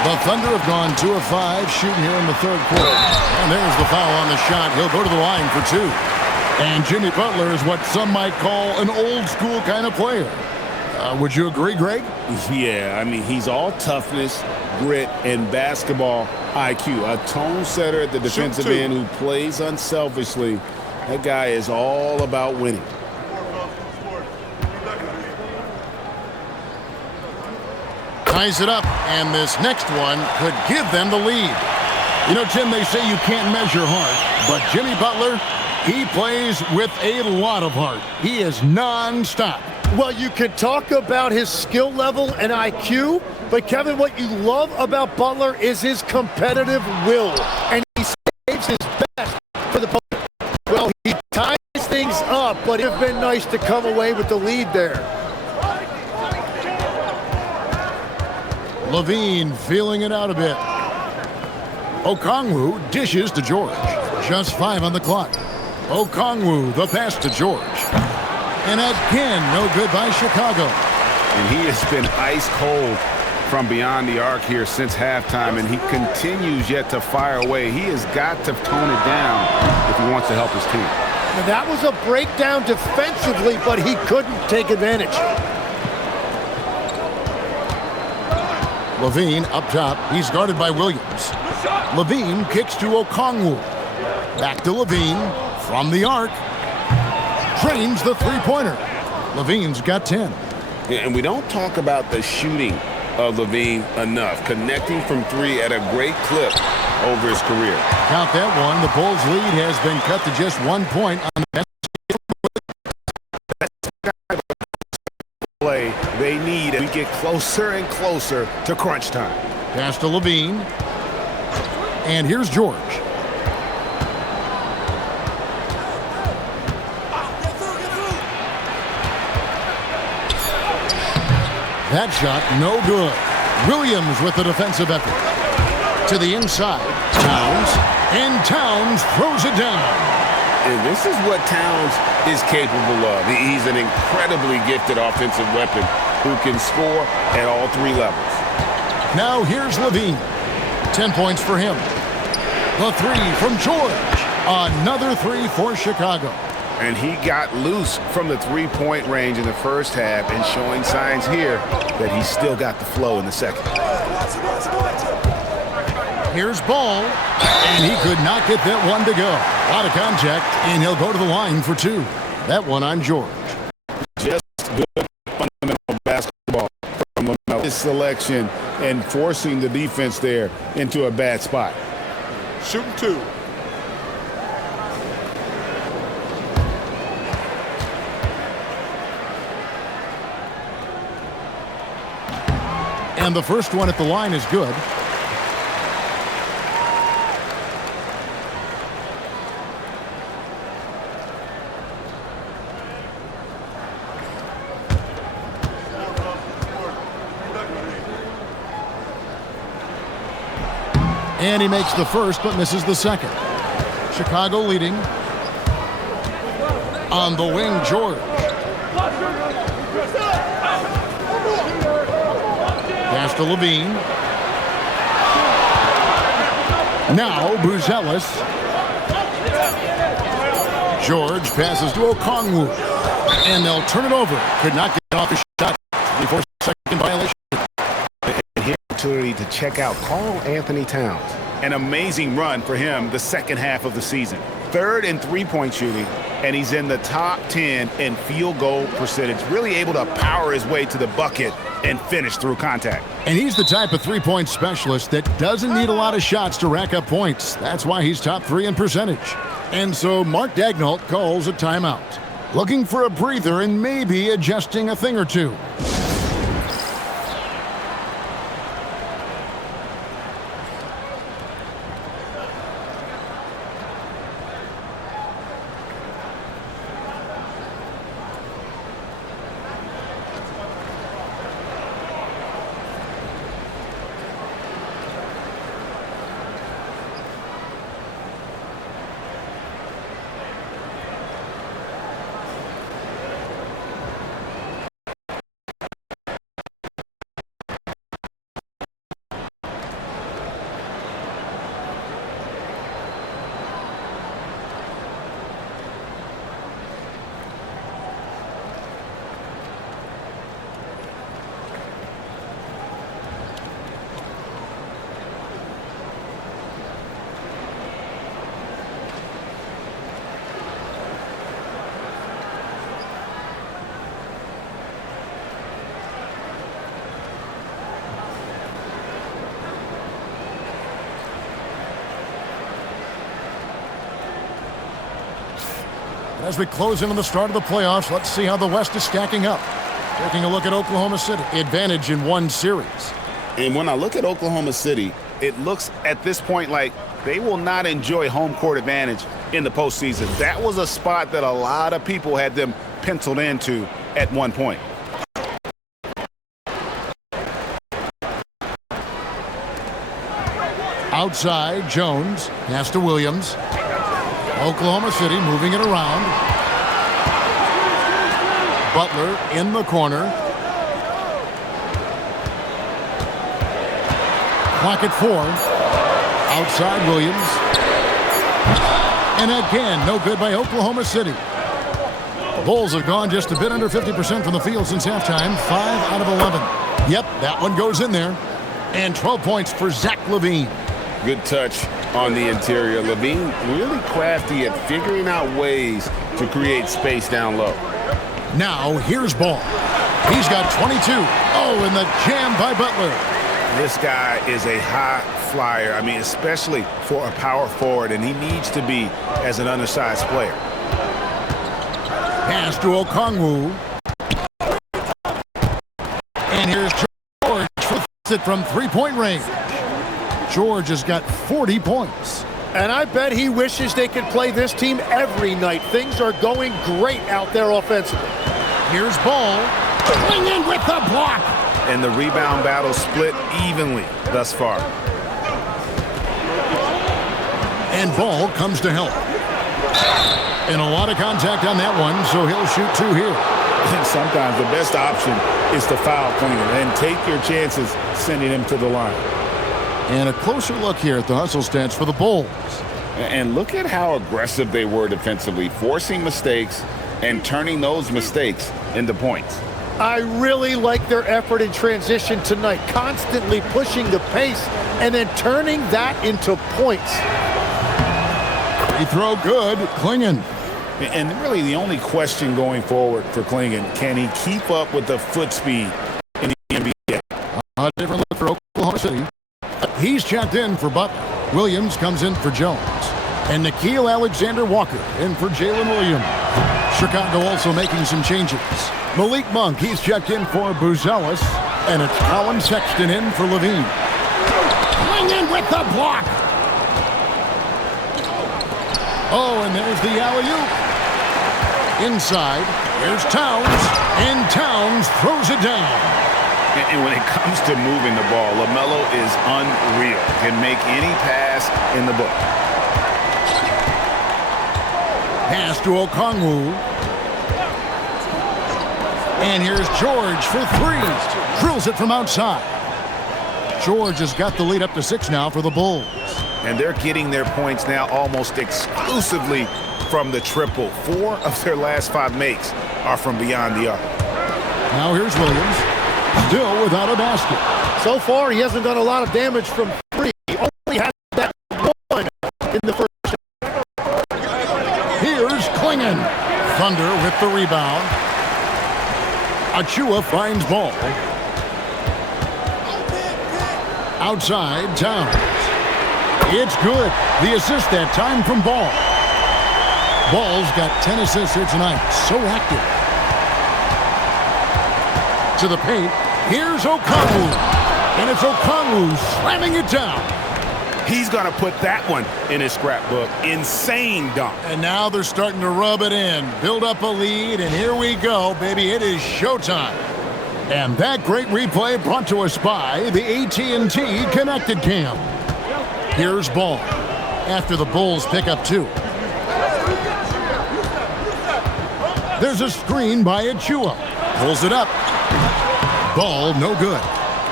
The Thunder have gone 2 of 5 shooting here in the third quarter. And there's the foul on the shot. He'll go to the line for 2. And Jimmy Butler is what some might call an old school kind of player. Would you agree, Greg? Yeah, I mean, he's all toughness, grit, and basketball IQ. A tone setter at the defensive end who plays unselfishly. That guy is all about winning. Ties it up, and this next one could give them the lead. You know, Tim, they say you can't measure heart, but Jimmy Butler, he plays with a lot of heart. He is non-stop. Well, you could talk about his skill level and IQ, but Kevin, what you love about Butler is his competitive will, and he saves his best for the opponent. Well, he ties things up, but it would have been nice to come away with the lead there. Levine feeling it out a bit. Okongwu dishes to George. Just 5 on the clock. Okongwu, the pass to George. And again, no good by Chicago. And he has been ice cold from beyond the arc here since halftime, and he continues yet to fire away. He has got to tone it down if he wants to help his team. And that was a breakdown defensively, but he couldn't take advantage. Levine up top. He's guarded by Williams. Levine kicks to Okongwu. Back to Levine from the arc. Drains the three-pointer. Levine's got 10. And we don't talk about the shooting of Levine enough. Connecting from 3 at a great clip over his career. Count that one. The Bulls' lead has been cut to just 1 point on the Play they need as we get closer and closer to crunch time. pass to Levine. And here's George. That shot, no good. Williams with the defensive effort. To the inside. Towns. And Towns throws it down. And this is what Towns is capable of. He's an incredibly gifted offensive weapon who can score at all 3 levels. Now here's Levine. 10 points for him. The 3 from George. Another 3 for Chicago. And he got loose from the three-point range in the first half and showing signs here that he's still got the flow in the second. Here's Ball, and he could not get that one to go. A lot of contact, and he'll go to the line for 2. That one on George. Just good fundamental basketball from selection and forcing the defense there into a bad spot. Shooting 2. And the first one at the line is good. And he makes the first but misses the second. Chicago leading. On the wing, George. Pass to Levine. Now Buzelis. George passes to Okongwu. And they'll turn it over. Could not get off his shot. 24-second violation. And here, opportunity to check out Carl Anthony Towns. An amazing run for him the second half of the season. Third in three-point shooting, and he's in the top 10 in field goal percentage. Really able to power his way to the bucket and finish through contact. And he's the type of three-point specialist that doesn't need a lot of shots to rack up points. That's why he's top 3 in percentage. And so Mark Daigneault calls a timeout. Looking for a breather and maybe adjusting a thing or two. As we close in on the start of the playoffs, let's see how the West is stacking up. Taking a look at Oklahoma City. Advantage in one series. And when I look at Oklahoma City, it looks at this point like they will not enjoy home court advantage in the postseason. That was a spot that a lot of people had them penciled into at one point. Outside, Jones. Pass to Williams. Oklahoma City moving it around. Butler in the corner. Clock at 4. Outside Williams. And again, no good by Oklahoma City. The Bulls have gone just a bit under 50% from the field since halftime. 5 out of 11. Yep, that one goes in there. And 12 points for Zach LaVine. Good touch on the interior. LaVine really crafty at figuring out ways to create space down low. Now, here's Ball. He's got 22. Oh, and the jam by Butler. This guy is a high flyer. I mean, especially for a power forward, and he needs to be as an undersized player. Pass to Okongwu. And here's George for it from three-point range. George has got 40 points. And I bet he wishes they could play this team every night. Things are going great out there offensively. Here's Ball. Clingan with the block. And the rebound battle split evenly thus far. And Ball comes to help. And a lot of contact on that one, so he'll shoot 2 here. And sometimes the best option is to foul Clingan and take your chances sending him to the line. And a closer look here at the hustle stats for the Bulls. And look at how aggressive they were defensively, forcing mistakes and turning those mistakes into points. I really like their effort in transition tonight, constantly pushing the pace and then turning that into points. Free throw good, Clingan. And really the only question going forward for Clingan, can he keep up with the foot speed in the NBA? A different look for Oklahoma City. He's checked in for Butler. Williams comes in for Jones. And Nickeil Alexander-Walker in for Jalen Williams. Chicago also making some changes. Malik Monk, he's checked in for Buzelis. And it's Colin Sexton in for Levine. Swing in with the block. Oh, and there's the alley-oop. Inside, here's Towns. And Towns throws it down. And when it comes to moving the ball, LaMelo is unreal. Can make any pass in the book. Pass to Okongwu. And here's George for three. Drills it from outside. George has got the lead up to 6 now for the Bulls. And they're getting their points now almost exclusively from the triple. 4 of their last 5 makes are from beyond the arc. Now here's Williams. Still without a basket. So far, he hasn't done a lot of damage from 3. He only had that 1 in the first. Here's Klingon. Thunder with the rebound. Achua finds ball. Outside, Towns. It's good. The assist that time from Ball. Ball's got 10 assists here tonight. So active. To the paint. Here's Okongwu. And it's Okongwu slamming it down. He's going to put that one in his scrapbook. Insane dunk. And now they're starting to rub it in. Build up a lead, and here we go, baby. It is showtime. And that great replay brought to us by the AT&T Connected Cam. Here's Ball after the Bulls pick up 2. There's a screen by Achua. Pulls it up. Ball no good.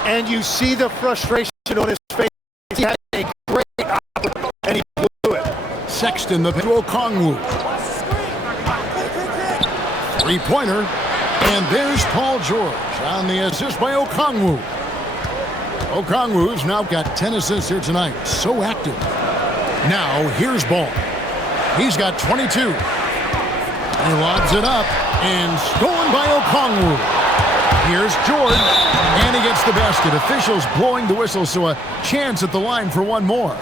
And you see the frustration on his face. He had a great opportunity, and he blew it. Sexton the to Okongwu. Three-pointer. And there's Paul George on the assist by Okongwu. Okongwu's now got 10 assists here tonight. So active. Now here's Ball. He's got 22. He lobs it up and stolen by Okongwu. Here's George, and he gets the basket. Officials blowing the whistle, so a chance at the line for one more.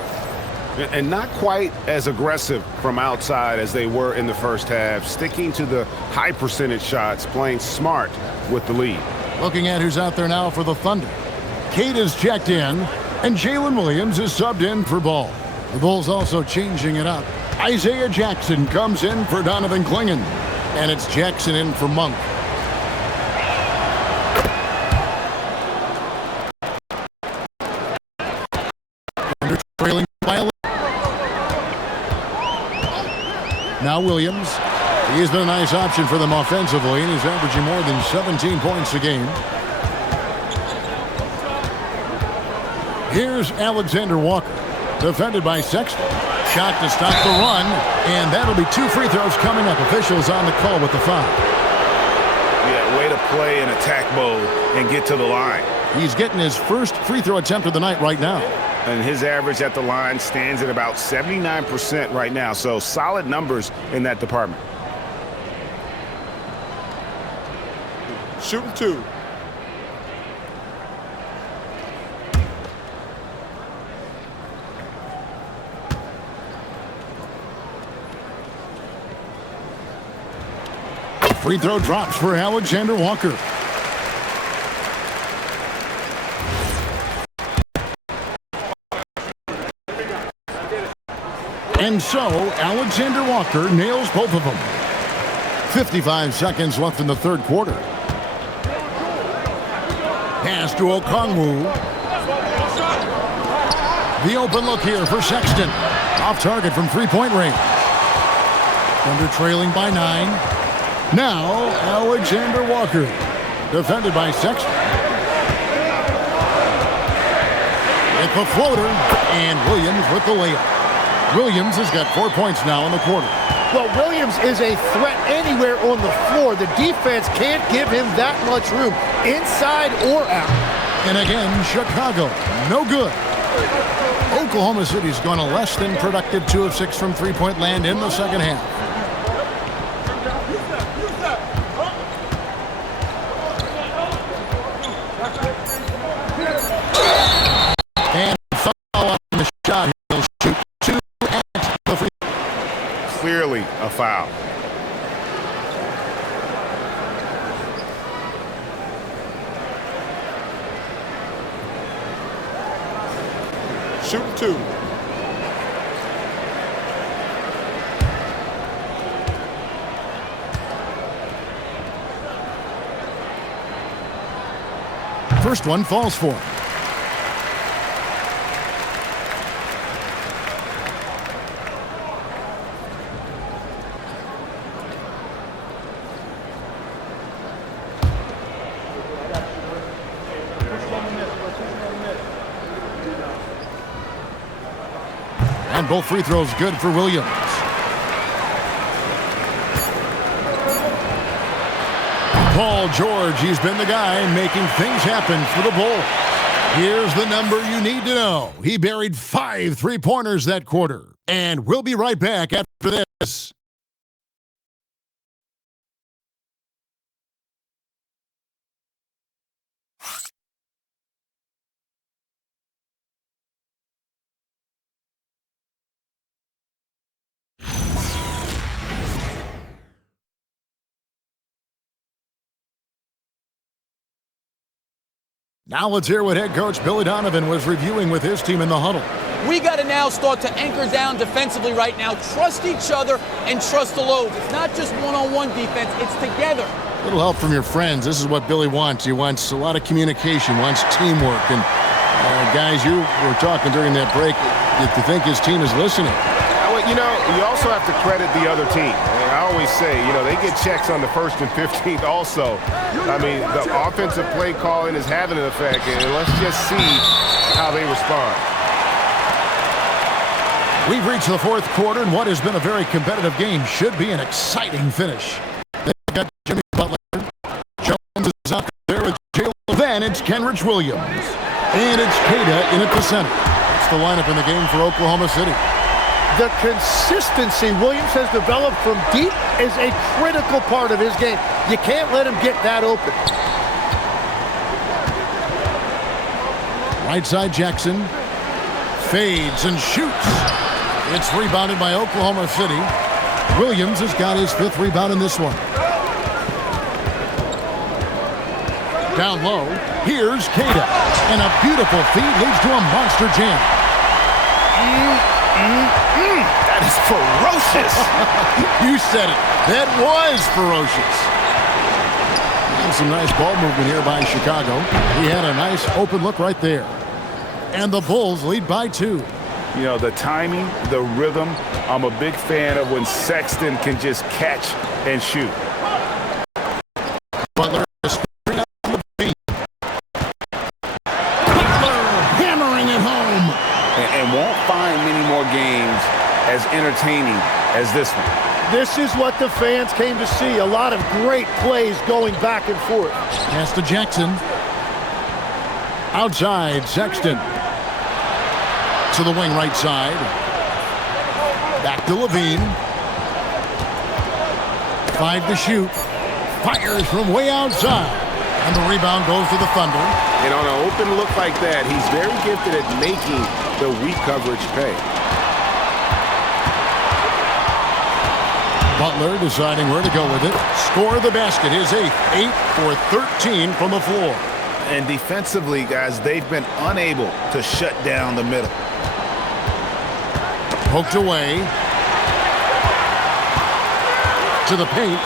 And not quite as aggressive from outside as they were in the first half, sticking to the high percentage shots, playing smart with the lead. Looking at who's out there now for the Thunder. Cade is checked in, and Jalen Williams is subbed in for Ball. The Bulls also changing it up. Isaiah Jackson comes in for Donovan Klingon, and it's Jackson in for Monk. Trailing by 11. Now Williams. He's been a nice option for them offensively, and he's averaging more than 17 points a game. Here's Alexander Walker, defended by Sexton. Shot to stop the run, and that'll be 2 free throws coming up. Officials on the call with the foul. Yeah, way to play in attack mode and get to the line. He's getting his first free throw attempt of the night right now. And his average at the line stands at about 79% right now. So solid numbers in that department. Shooting 2. Free throw drops for Alexander Walker. And so, Alexander Walker nails both of them. 55 seconds left in the third quarter. Pass to Okongwu. The open look here for Sexton. Off target from three-point range. Thunder trailing by 9. Now, Alexander Walker, defended by Sexton. With the floater, and Williams with the layup. Williams has got 4 points now in the quarter. Well, Williams is a threat anywhere on the floor. The defense can't give him that much room, inside or out. And again, Chicago, no good. Oklahoma City's gone a less than productive 2 of 6 from three-point land in the second half. foul. Shooting 2. First one falls for him. And both free throws good for Williams. Paul George, he's been the guy making things happen for the Bulls. Here's the number you need to know. He buried 5 3-pointers that quarter. And we'll be right back after this. Now let's hear what head coach Billy Donovan was reviewing with his team in the huddle. We got to now start to anchor down defensively right now. Trust each other and trust the load. It's not just one-on-one defense, it's together. A little help from your friends. This is what Billy wants. He wants a lot of communication, wants teamwork. And guys, you were talking during that break. You think his team is listening? You know, you also have to credit the other team. I always say, you know, they get checks on the 1st and 15th also. I mean, the offensive play calling is having an effect, and let's just see how they respond. We've reached the 4th quarter, and what has been a very competitive game should be an exciting finish. They've got Jimmy Butler. Jones is out there with Jalen. Then it's Kenrich Williams. And it's Queta in at the center. That's the lineup in the game for Oklahoma City. The consistency Williams has developed from deep is a critical part of his game. You can't let him get that open. Right side Jackson. Fades and shoots. It's rebounded by Oklahoma City. Williams has got his 5th rebound in this one. Down low, here's Queta. And a beautiful feed leads to a monster jam. That is ferocious. You said it. That was ferocious. And some nice ball movement here by Chicago. He had a nice open look right there. And the Bulls lead by 2. You know, the timing, the rhythm, I'm a big fan of when Sexton can just catch and shoot. Butler is straight out on the paint. Butler hammering it home. And won't find many more games as entertaining as this one. This is what the fans came to see. A lot of great plays going back and forth. Pass to Jackson. Outside, Sexton. To the wing right side. Back to Levine. 5 to shoot. Fires from way outside. And the rebound goes to the Thunder. And on an open look like that, he's very gifted at making the weak coverage pay. Butler deciding where to go with it. Score the basket. His 8th. 8 for 13 from the floor. And defensively, guys, they've been unable to shut down the middle. Poked away. To the paint.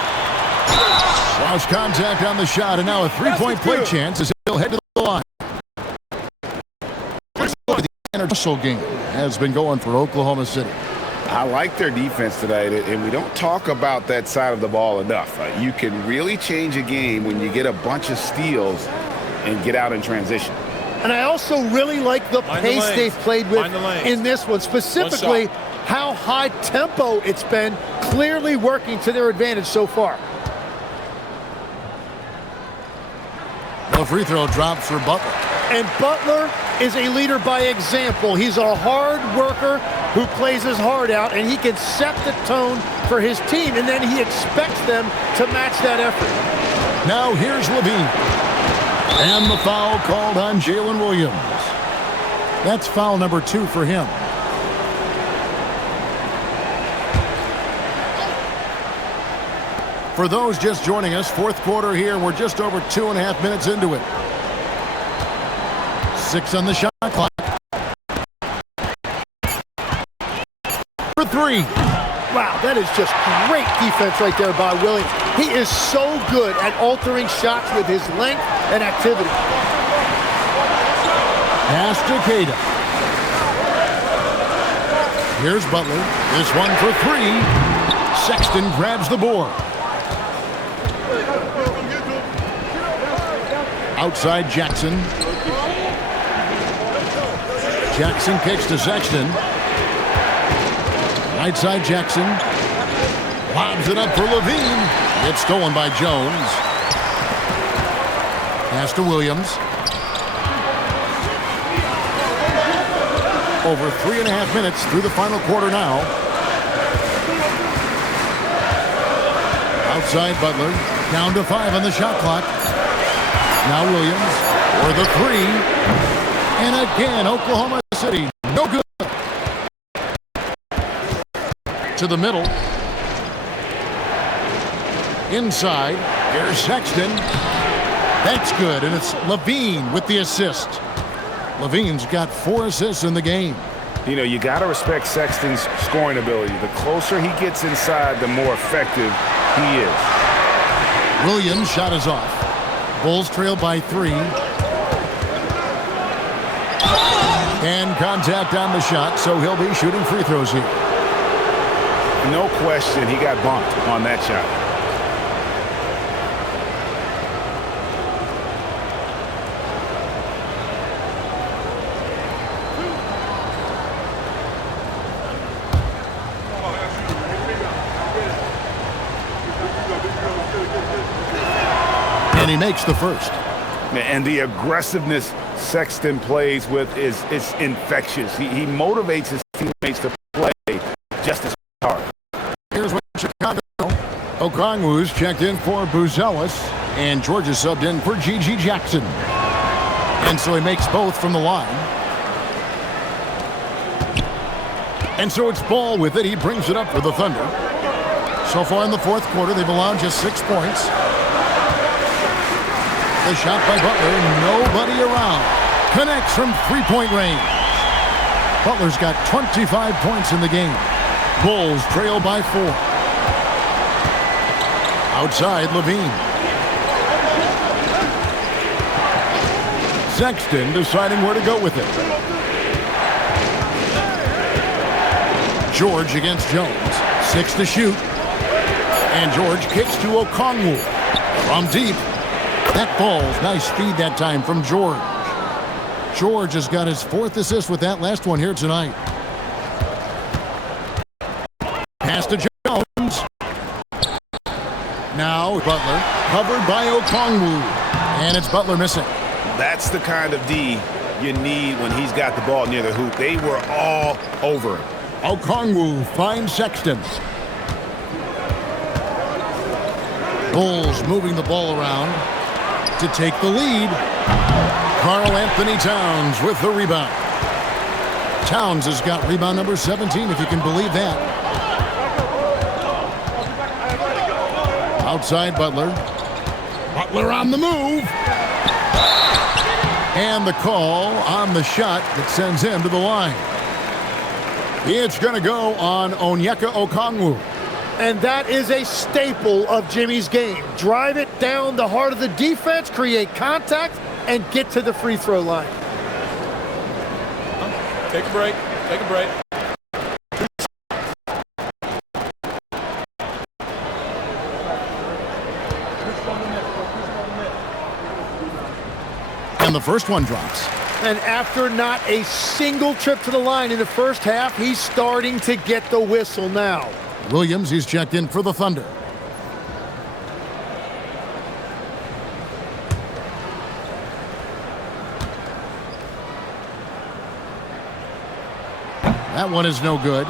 Lost contact on the shot, and now a 3-point play chance as he'll head to the line. The Russell game has been going for Oklahoma City. I like their defense tonight, and we don't talk about that side of the ball enough. You can really change a game when you get a bunch of steals and get out in transition. And I also really like the pace they've played with in this one, specifically how high tempo it's been, clearly working to their advantage so far. No free throw drops for Butler. And Butler is a leader by example. He's a hard worker who plays his heart out, and he can set the tone for his team, and then he expects them to match that effort. Now here's Levine. And the foul called on Jalen Williams. That's foul number 2 for him. For those just joining us, fourth quarter here. We're just over 2.5 minutes into it. 6 on the shot clock. For 3. Wow, that is just great defense right there by Williams. He is so good at altering shots with his length and activity. Pass to Cada. Here's Butler. This one for 3. Sexton grabs the board. Outside Jackson. Jackson kicks to Sexton. Right side Jackson. Lobs it up for Levine. It's stolen by Jones. Pass to Williams. Over 3.5 minutes through the final quarter now. Outside Butler. Down to 5 on the shot clock. Now Williams for the 3. And again, Oklahoma City, no good. To the middle. Inside. Here's Sexton. That's good, and it's Levine with the assist. Levine's got 4 assists in the game. You know, you got to respect Sexton's scoring ability. The closer he gets inside, the more effective he is. Williams' shot is off. Bulls trail by 3. And contact on the shot, so he'll be shooting free throws here. No question, he got bumped on that shot. And he makes the first. And the aggressiveness Sexton plays with is infectious. He motivates his teammates to play just as hard. Here's what Chicago. Okongwu's checked in for Buzelis, and George is subbed in for G.G. Jackson. And so he makes both from the line. And so it's Ball with it. He brings it up for the Thunder. So far in the fourth quarter, they've allowed just 6 points. The shot by Butler, nobody around. Connects from three-point range. Butler's got 25 points in the game. Bulls trail by 4. Outside, Levine. Sexton deciding where to go with it. George against Jones. 6 to shoot. And George kicks to Okongwu. From deep. That ball's nice feed that time from George. George has got his 4th assist with that last one here tonight. Pass to Jones. Now Butler, covered by Okongwu. And it's Butler missing. That's the kind of D you need when he's got the ball near the hoop. They were all over him. Okongwu finds Sexton. Bulls moving the ball around to take the lead. Karl Anthony Towns with the rebound. Towns has got rebound number 17, if you can believe that. Outside Butler. Butler on the move. And the call on the shot that sends him to the line. It's going to go on Onyeka Okongwu. And that is a staple of Jimmy's game. Drive it down the heart of the defense, create contact, and get to the free throw line. Take a break. Take a break. And the first one drops. And after not a single trip to the line in the first half, he's starting to get the whistle now. Williams, he's checked in for the Thunder. That one is no good.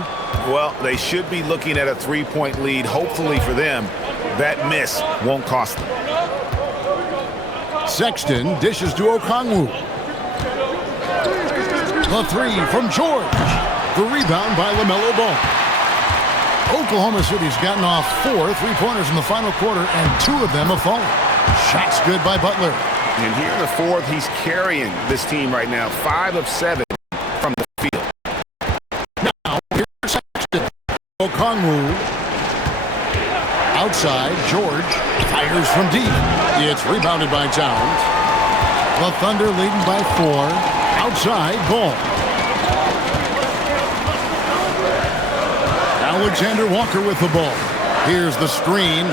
Well, they should be looking at a 3-point lead. Hopefully for them, that miss won't cost them. Sexton dishes to Okongwu. The 3 from George. The rebound by LaMelo Ball. Oklahoma City's gotten off 4 3-pointers in the final quarter, and 2 of them have fallen. Shots good by Butler. And here in the fourth, he's carrying this team right now. 5 of 7 from the field. Now, here's Sexton. Okongwu. Outside, George fires from deep. It's rebounded by Towns. The Thunder leading by 4. Outside, Ball. Alexander Walker with the ball. Here's the screen.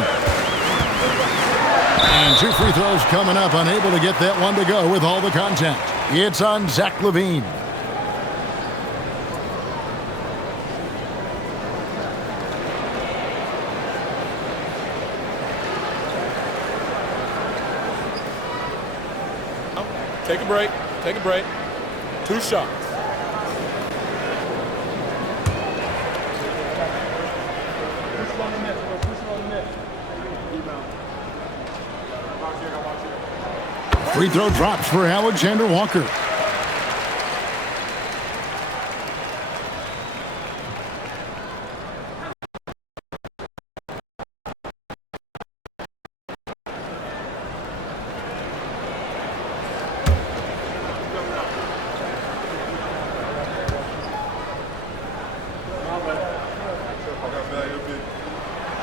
And 2 free throws coming up, unable to get that one to go with all the contact. It's on Zach LaVine. Take a break. Take a break. 2 shots. Free throw drops for Alexander Walker.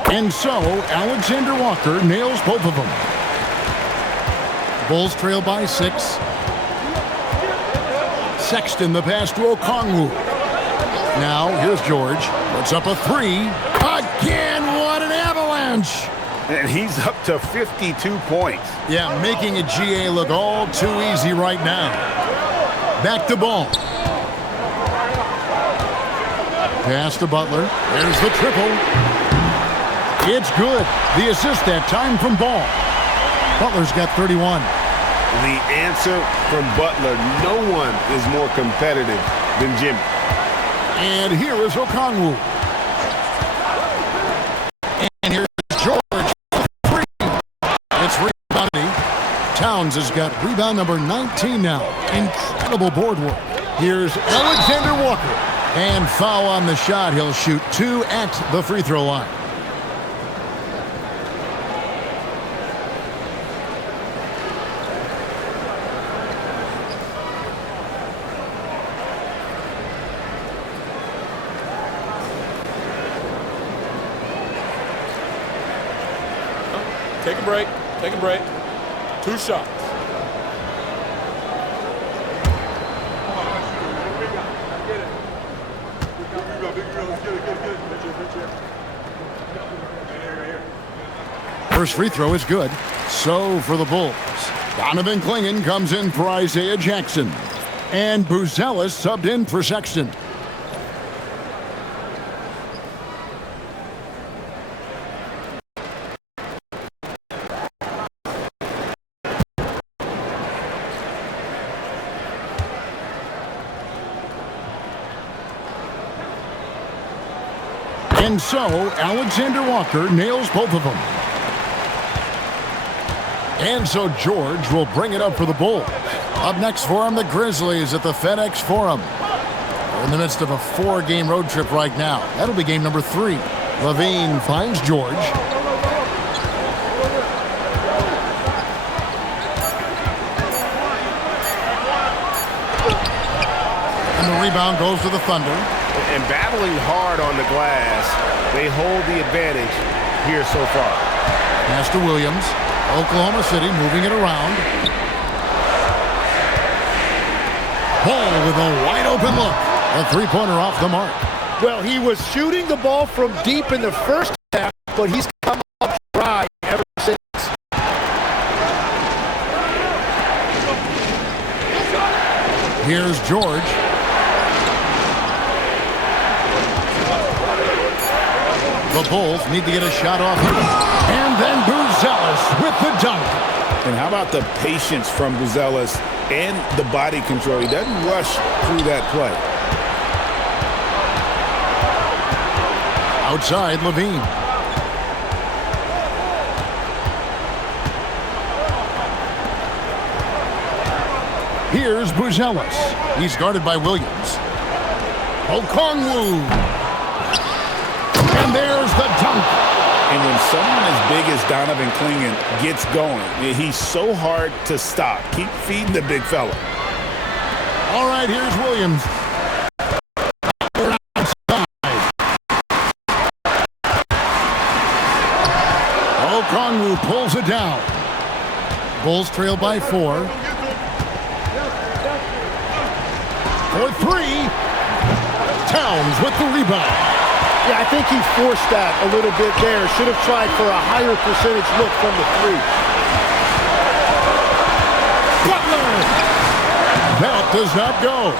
And so, Alexander Walker nails both of them. Bulls trail by 6. Sexton the pass to Okongwu. Now, here's George. Puts up a 3. Again, what an avalanche! And he's up to 52 points. Yeah, making a GA look all too easy right now. Back to Ball. Pass to Butler. There's the triple. It's good. The assist that time from Ball. Butler's got 31. The answer from Butler, no one is more competitive than Jimmy. And here is Okongwu. And here's George. 3. It's rebounding. Towns has got rebound number 19 now. Incredible board work. Here's Alexander Walker. And foul on the shot. He'll shoot 2 at the free throw line. Take a break. Take a break. 2 shots. First free throw is good. So for the Bulls. Donovan Clingan comes in for Isaiah Jackson. And Buzelis subbed in for Sexton. And so, Alexander Walker nails both of them. And so George will bring it up for the Bulls. Up next for him, the Grizzlies at the FedEx Forum. They're in the midst of a 4-game road trip right now. That'll be game number 3. LaVine finds George. And the rebound goes to the Thunder. And battling hard on the glass, they hold the advantage here so far. Pass to Williams. Oklahoma City moving it around. Ball with a wide open look. A 3-pointer off the mark. Well, he was shooting the ball from deep in the first half, but he's come up dry ever since. Here's George. The Bulls need to get a shot off here. And then Buzelis with the dunk. And how about the patience from Buzelis and the body control? He doesn't rush through that play. Outside, LaVine. Here's Buzelis. He's guarded by Williams. Okongwu. And there's the dunk. And when someone as big as Donovan Clingan gets going, he's so hard to stop. Keep feeding the big fella. All right, here's Williams. Okongwu pulls it down. Bulls trail by 4. For 3. Towns with the rebound. Yeah, I think he forced that a little bit there. Should have tried for a higher percentage look from the 3. Butler! That does not go.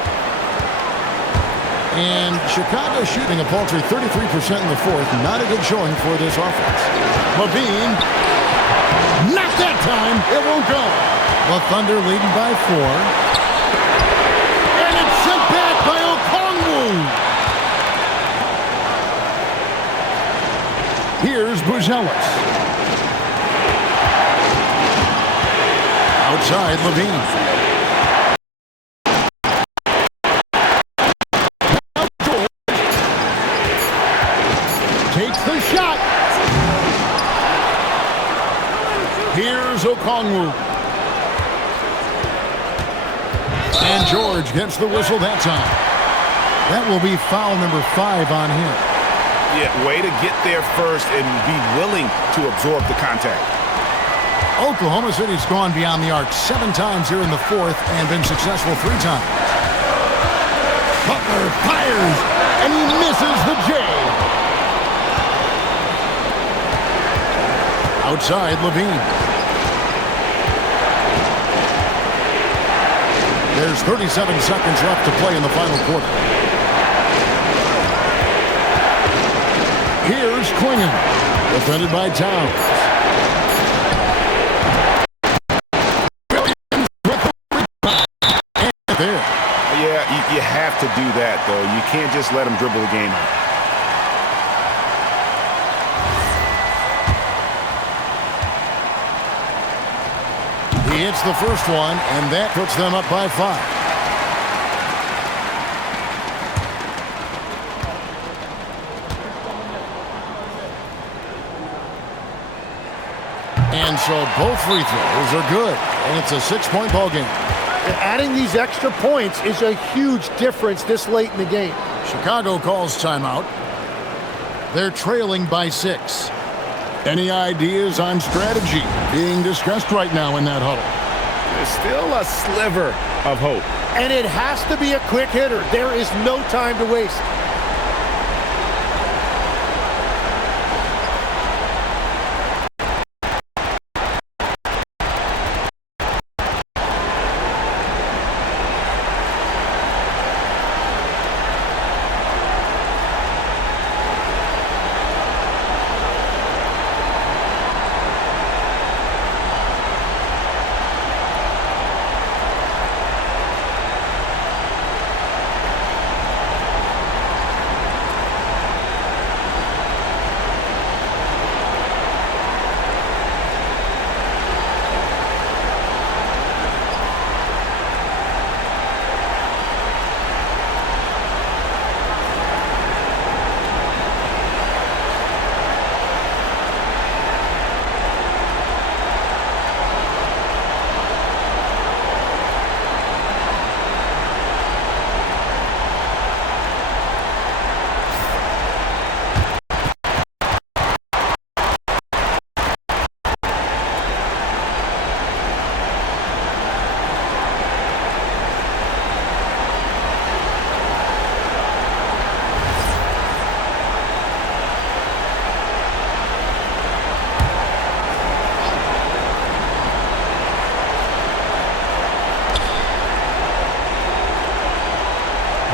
And Chicago shooting a paltry 33% in the 4th. Not a good showing for this offense. Levine. Not that time. It won't go. The Thunder leading by 4. And it's sent back by Okongwu. Here's Buzelis. Outside, Levine. Takes the shot. Here's Okongwu. And George gets the whistle that time. That will be foul number 5 on him. Yeah, way to get there first and be willing to absorb the contact. Oklahoma City's gone beyond the arc 7 times here in the 4th and been successful 3 times. Butler fires, and he misses the J. Outside, Levine. There's 37 seconds left to play in the final quarter. Here's Clingan, defended by Towns. Williams with the rebound. And there. Yeah, you have to do that, though. You can't just let him dribble the game out. He hits the first one, and that puts them up by 5. And so both free throws are good, and it's a 6-point ball game. Adding these extra points is a huge difference this late in the game. Chicago calls timeout. They're trailing by 6. Any ideas on strategy being discussed right now in that huddle? There's still a sliver of hope. And it has to be a quick hitter. There is no time to waste.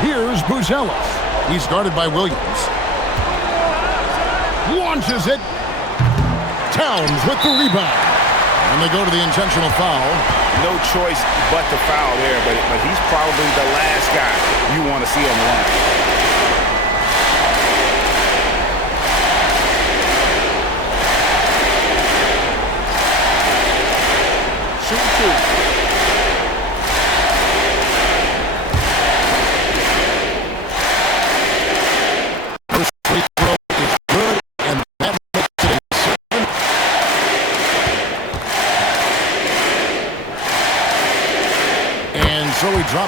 Here's Buzelis. He's guarded by Williams. Launches it. Towns with the rebound. And they go to the intentional foul. No choice but to foul there, but he's probably the last guy you want to see on the line. Shoot 2. Free throw is good.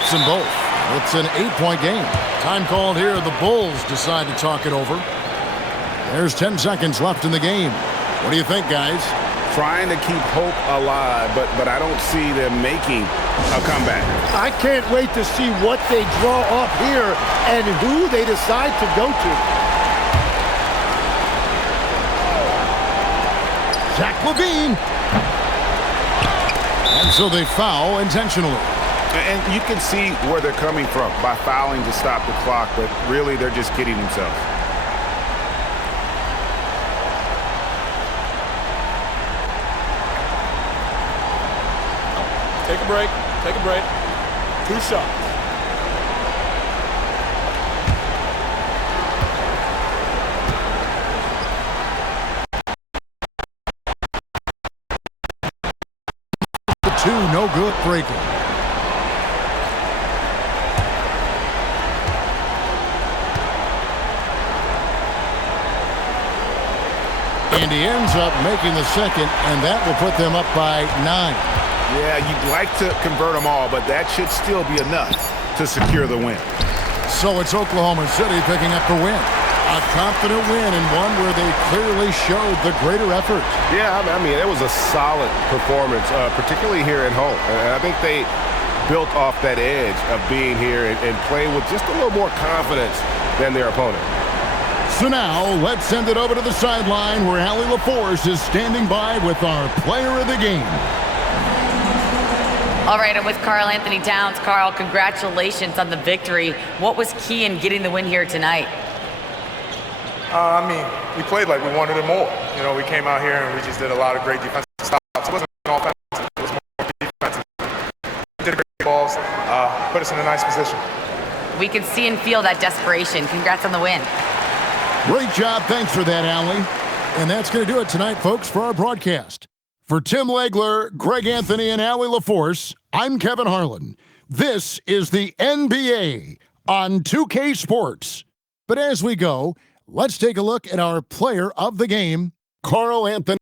hits them both. It's an 8-point game. Time called here. The Bulls decide to talk it over. There's 10 seconds left in the game. What do you think, guys? Trying to keep hope alive, but I don't see them making a comeback. I can't wait to see what they draw up here and who they decide to go to. Zach LaVine. And so they foul intentionally. And you can see where they're coming from by fouling to stop the clock, but really they're just kidding themselves. Take a break. Take a break. 2 shots. The 2, no good, breaking. And he ends up making the second, and that will put them up by 9. Yeah, you'd like to convert them all, but that should still be enough to secure the win. So it's Oklahoma City picking up the win. A confident win and one where they clearly showed the greater effort. Yeah, I mean, it was a solid performance, particularly here at home. And I think they built off that edge of being here and playing with just a little more confidence than their opponent. So now, let's send it over to the sideline where Allie LaForce is standing by with our player of the game. All right, I'm with Karl Anthony Towns. Karl, congratulations on the victory. What was key in getting the win here tonight? I mean, we played like we wanted it more. You know, we came out here and we just did a lot of great defensive stops. It wasn't offensive, it was more defensive. We did great balls, put us in a nice position. We can see and feel that desperation. Congrats on the win. Great job. Thanks for that, Allie. And that's going to do it tonight, folks, for our broadcast. For Tim Legler, Greg Anthony, and Allie LaForce, I'm Kevin Harlan. This is the NBA on 2K Sports. But as we go, let's take a look at our player of the game, Karl Anthony.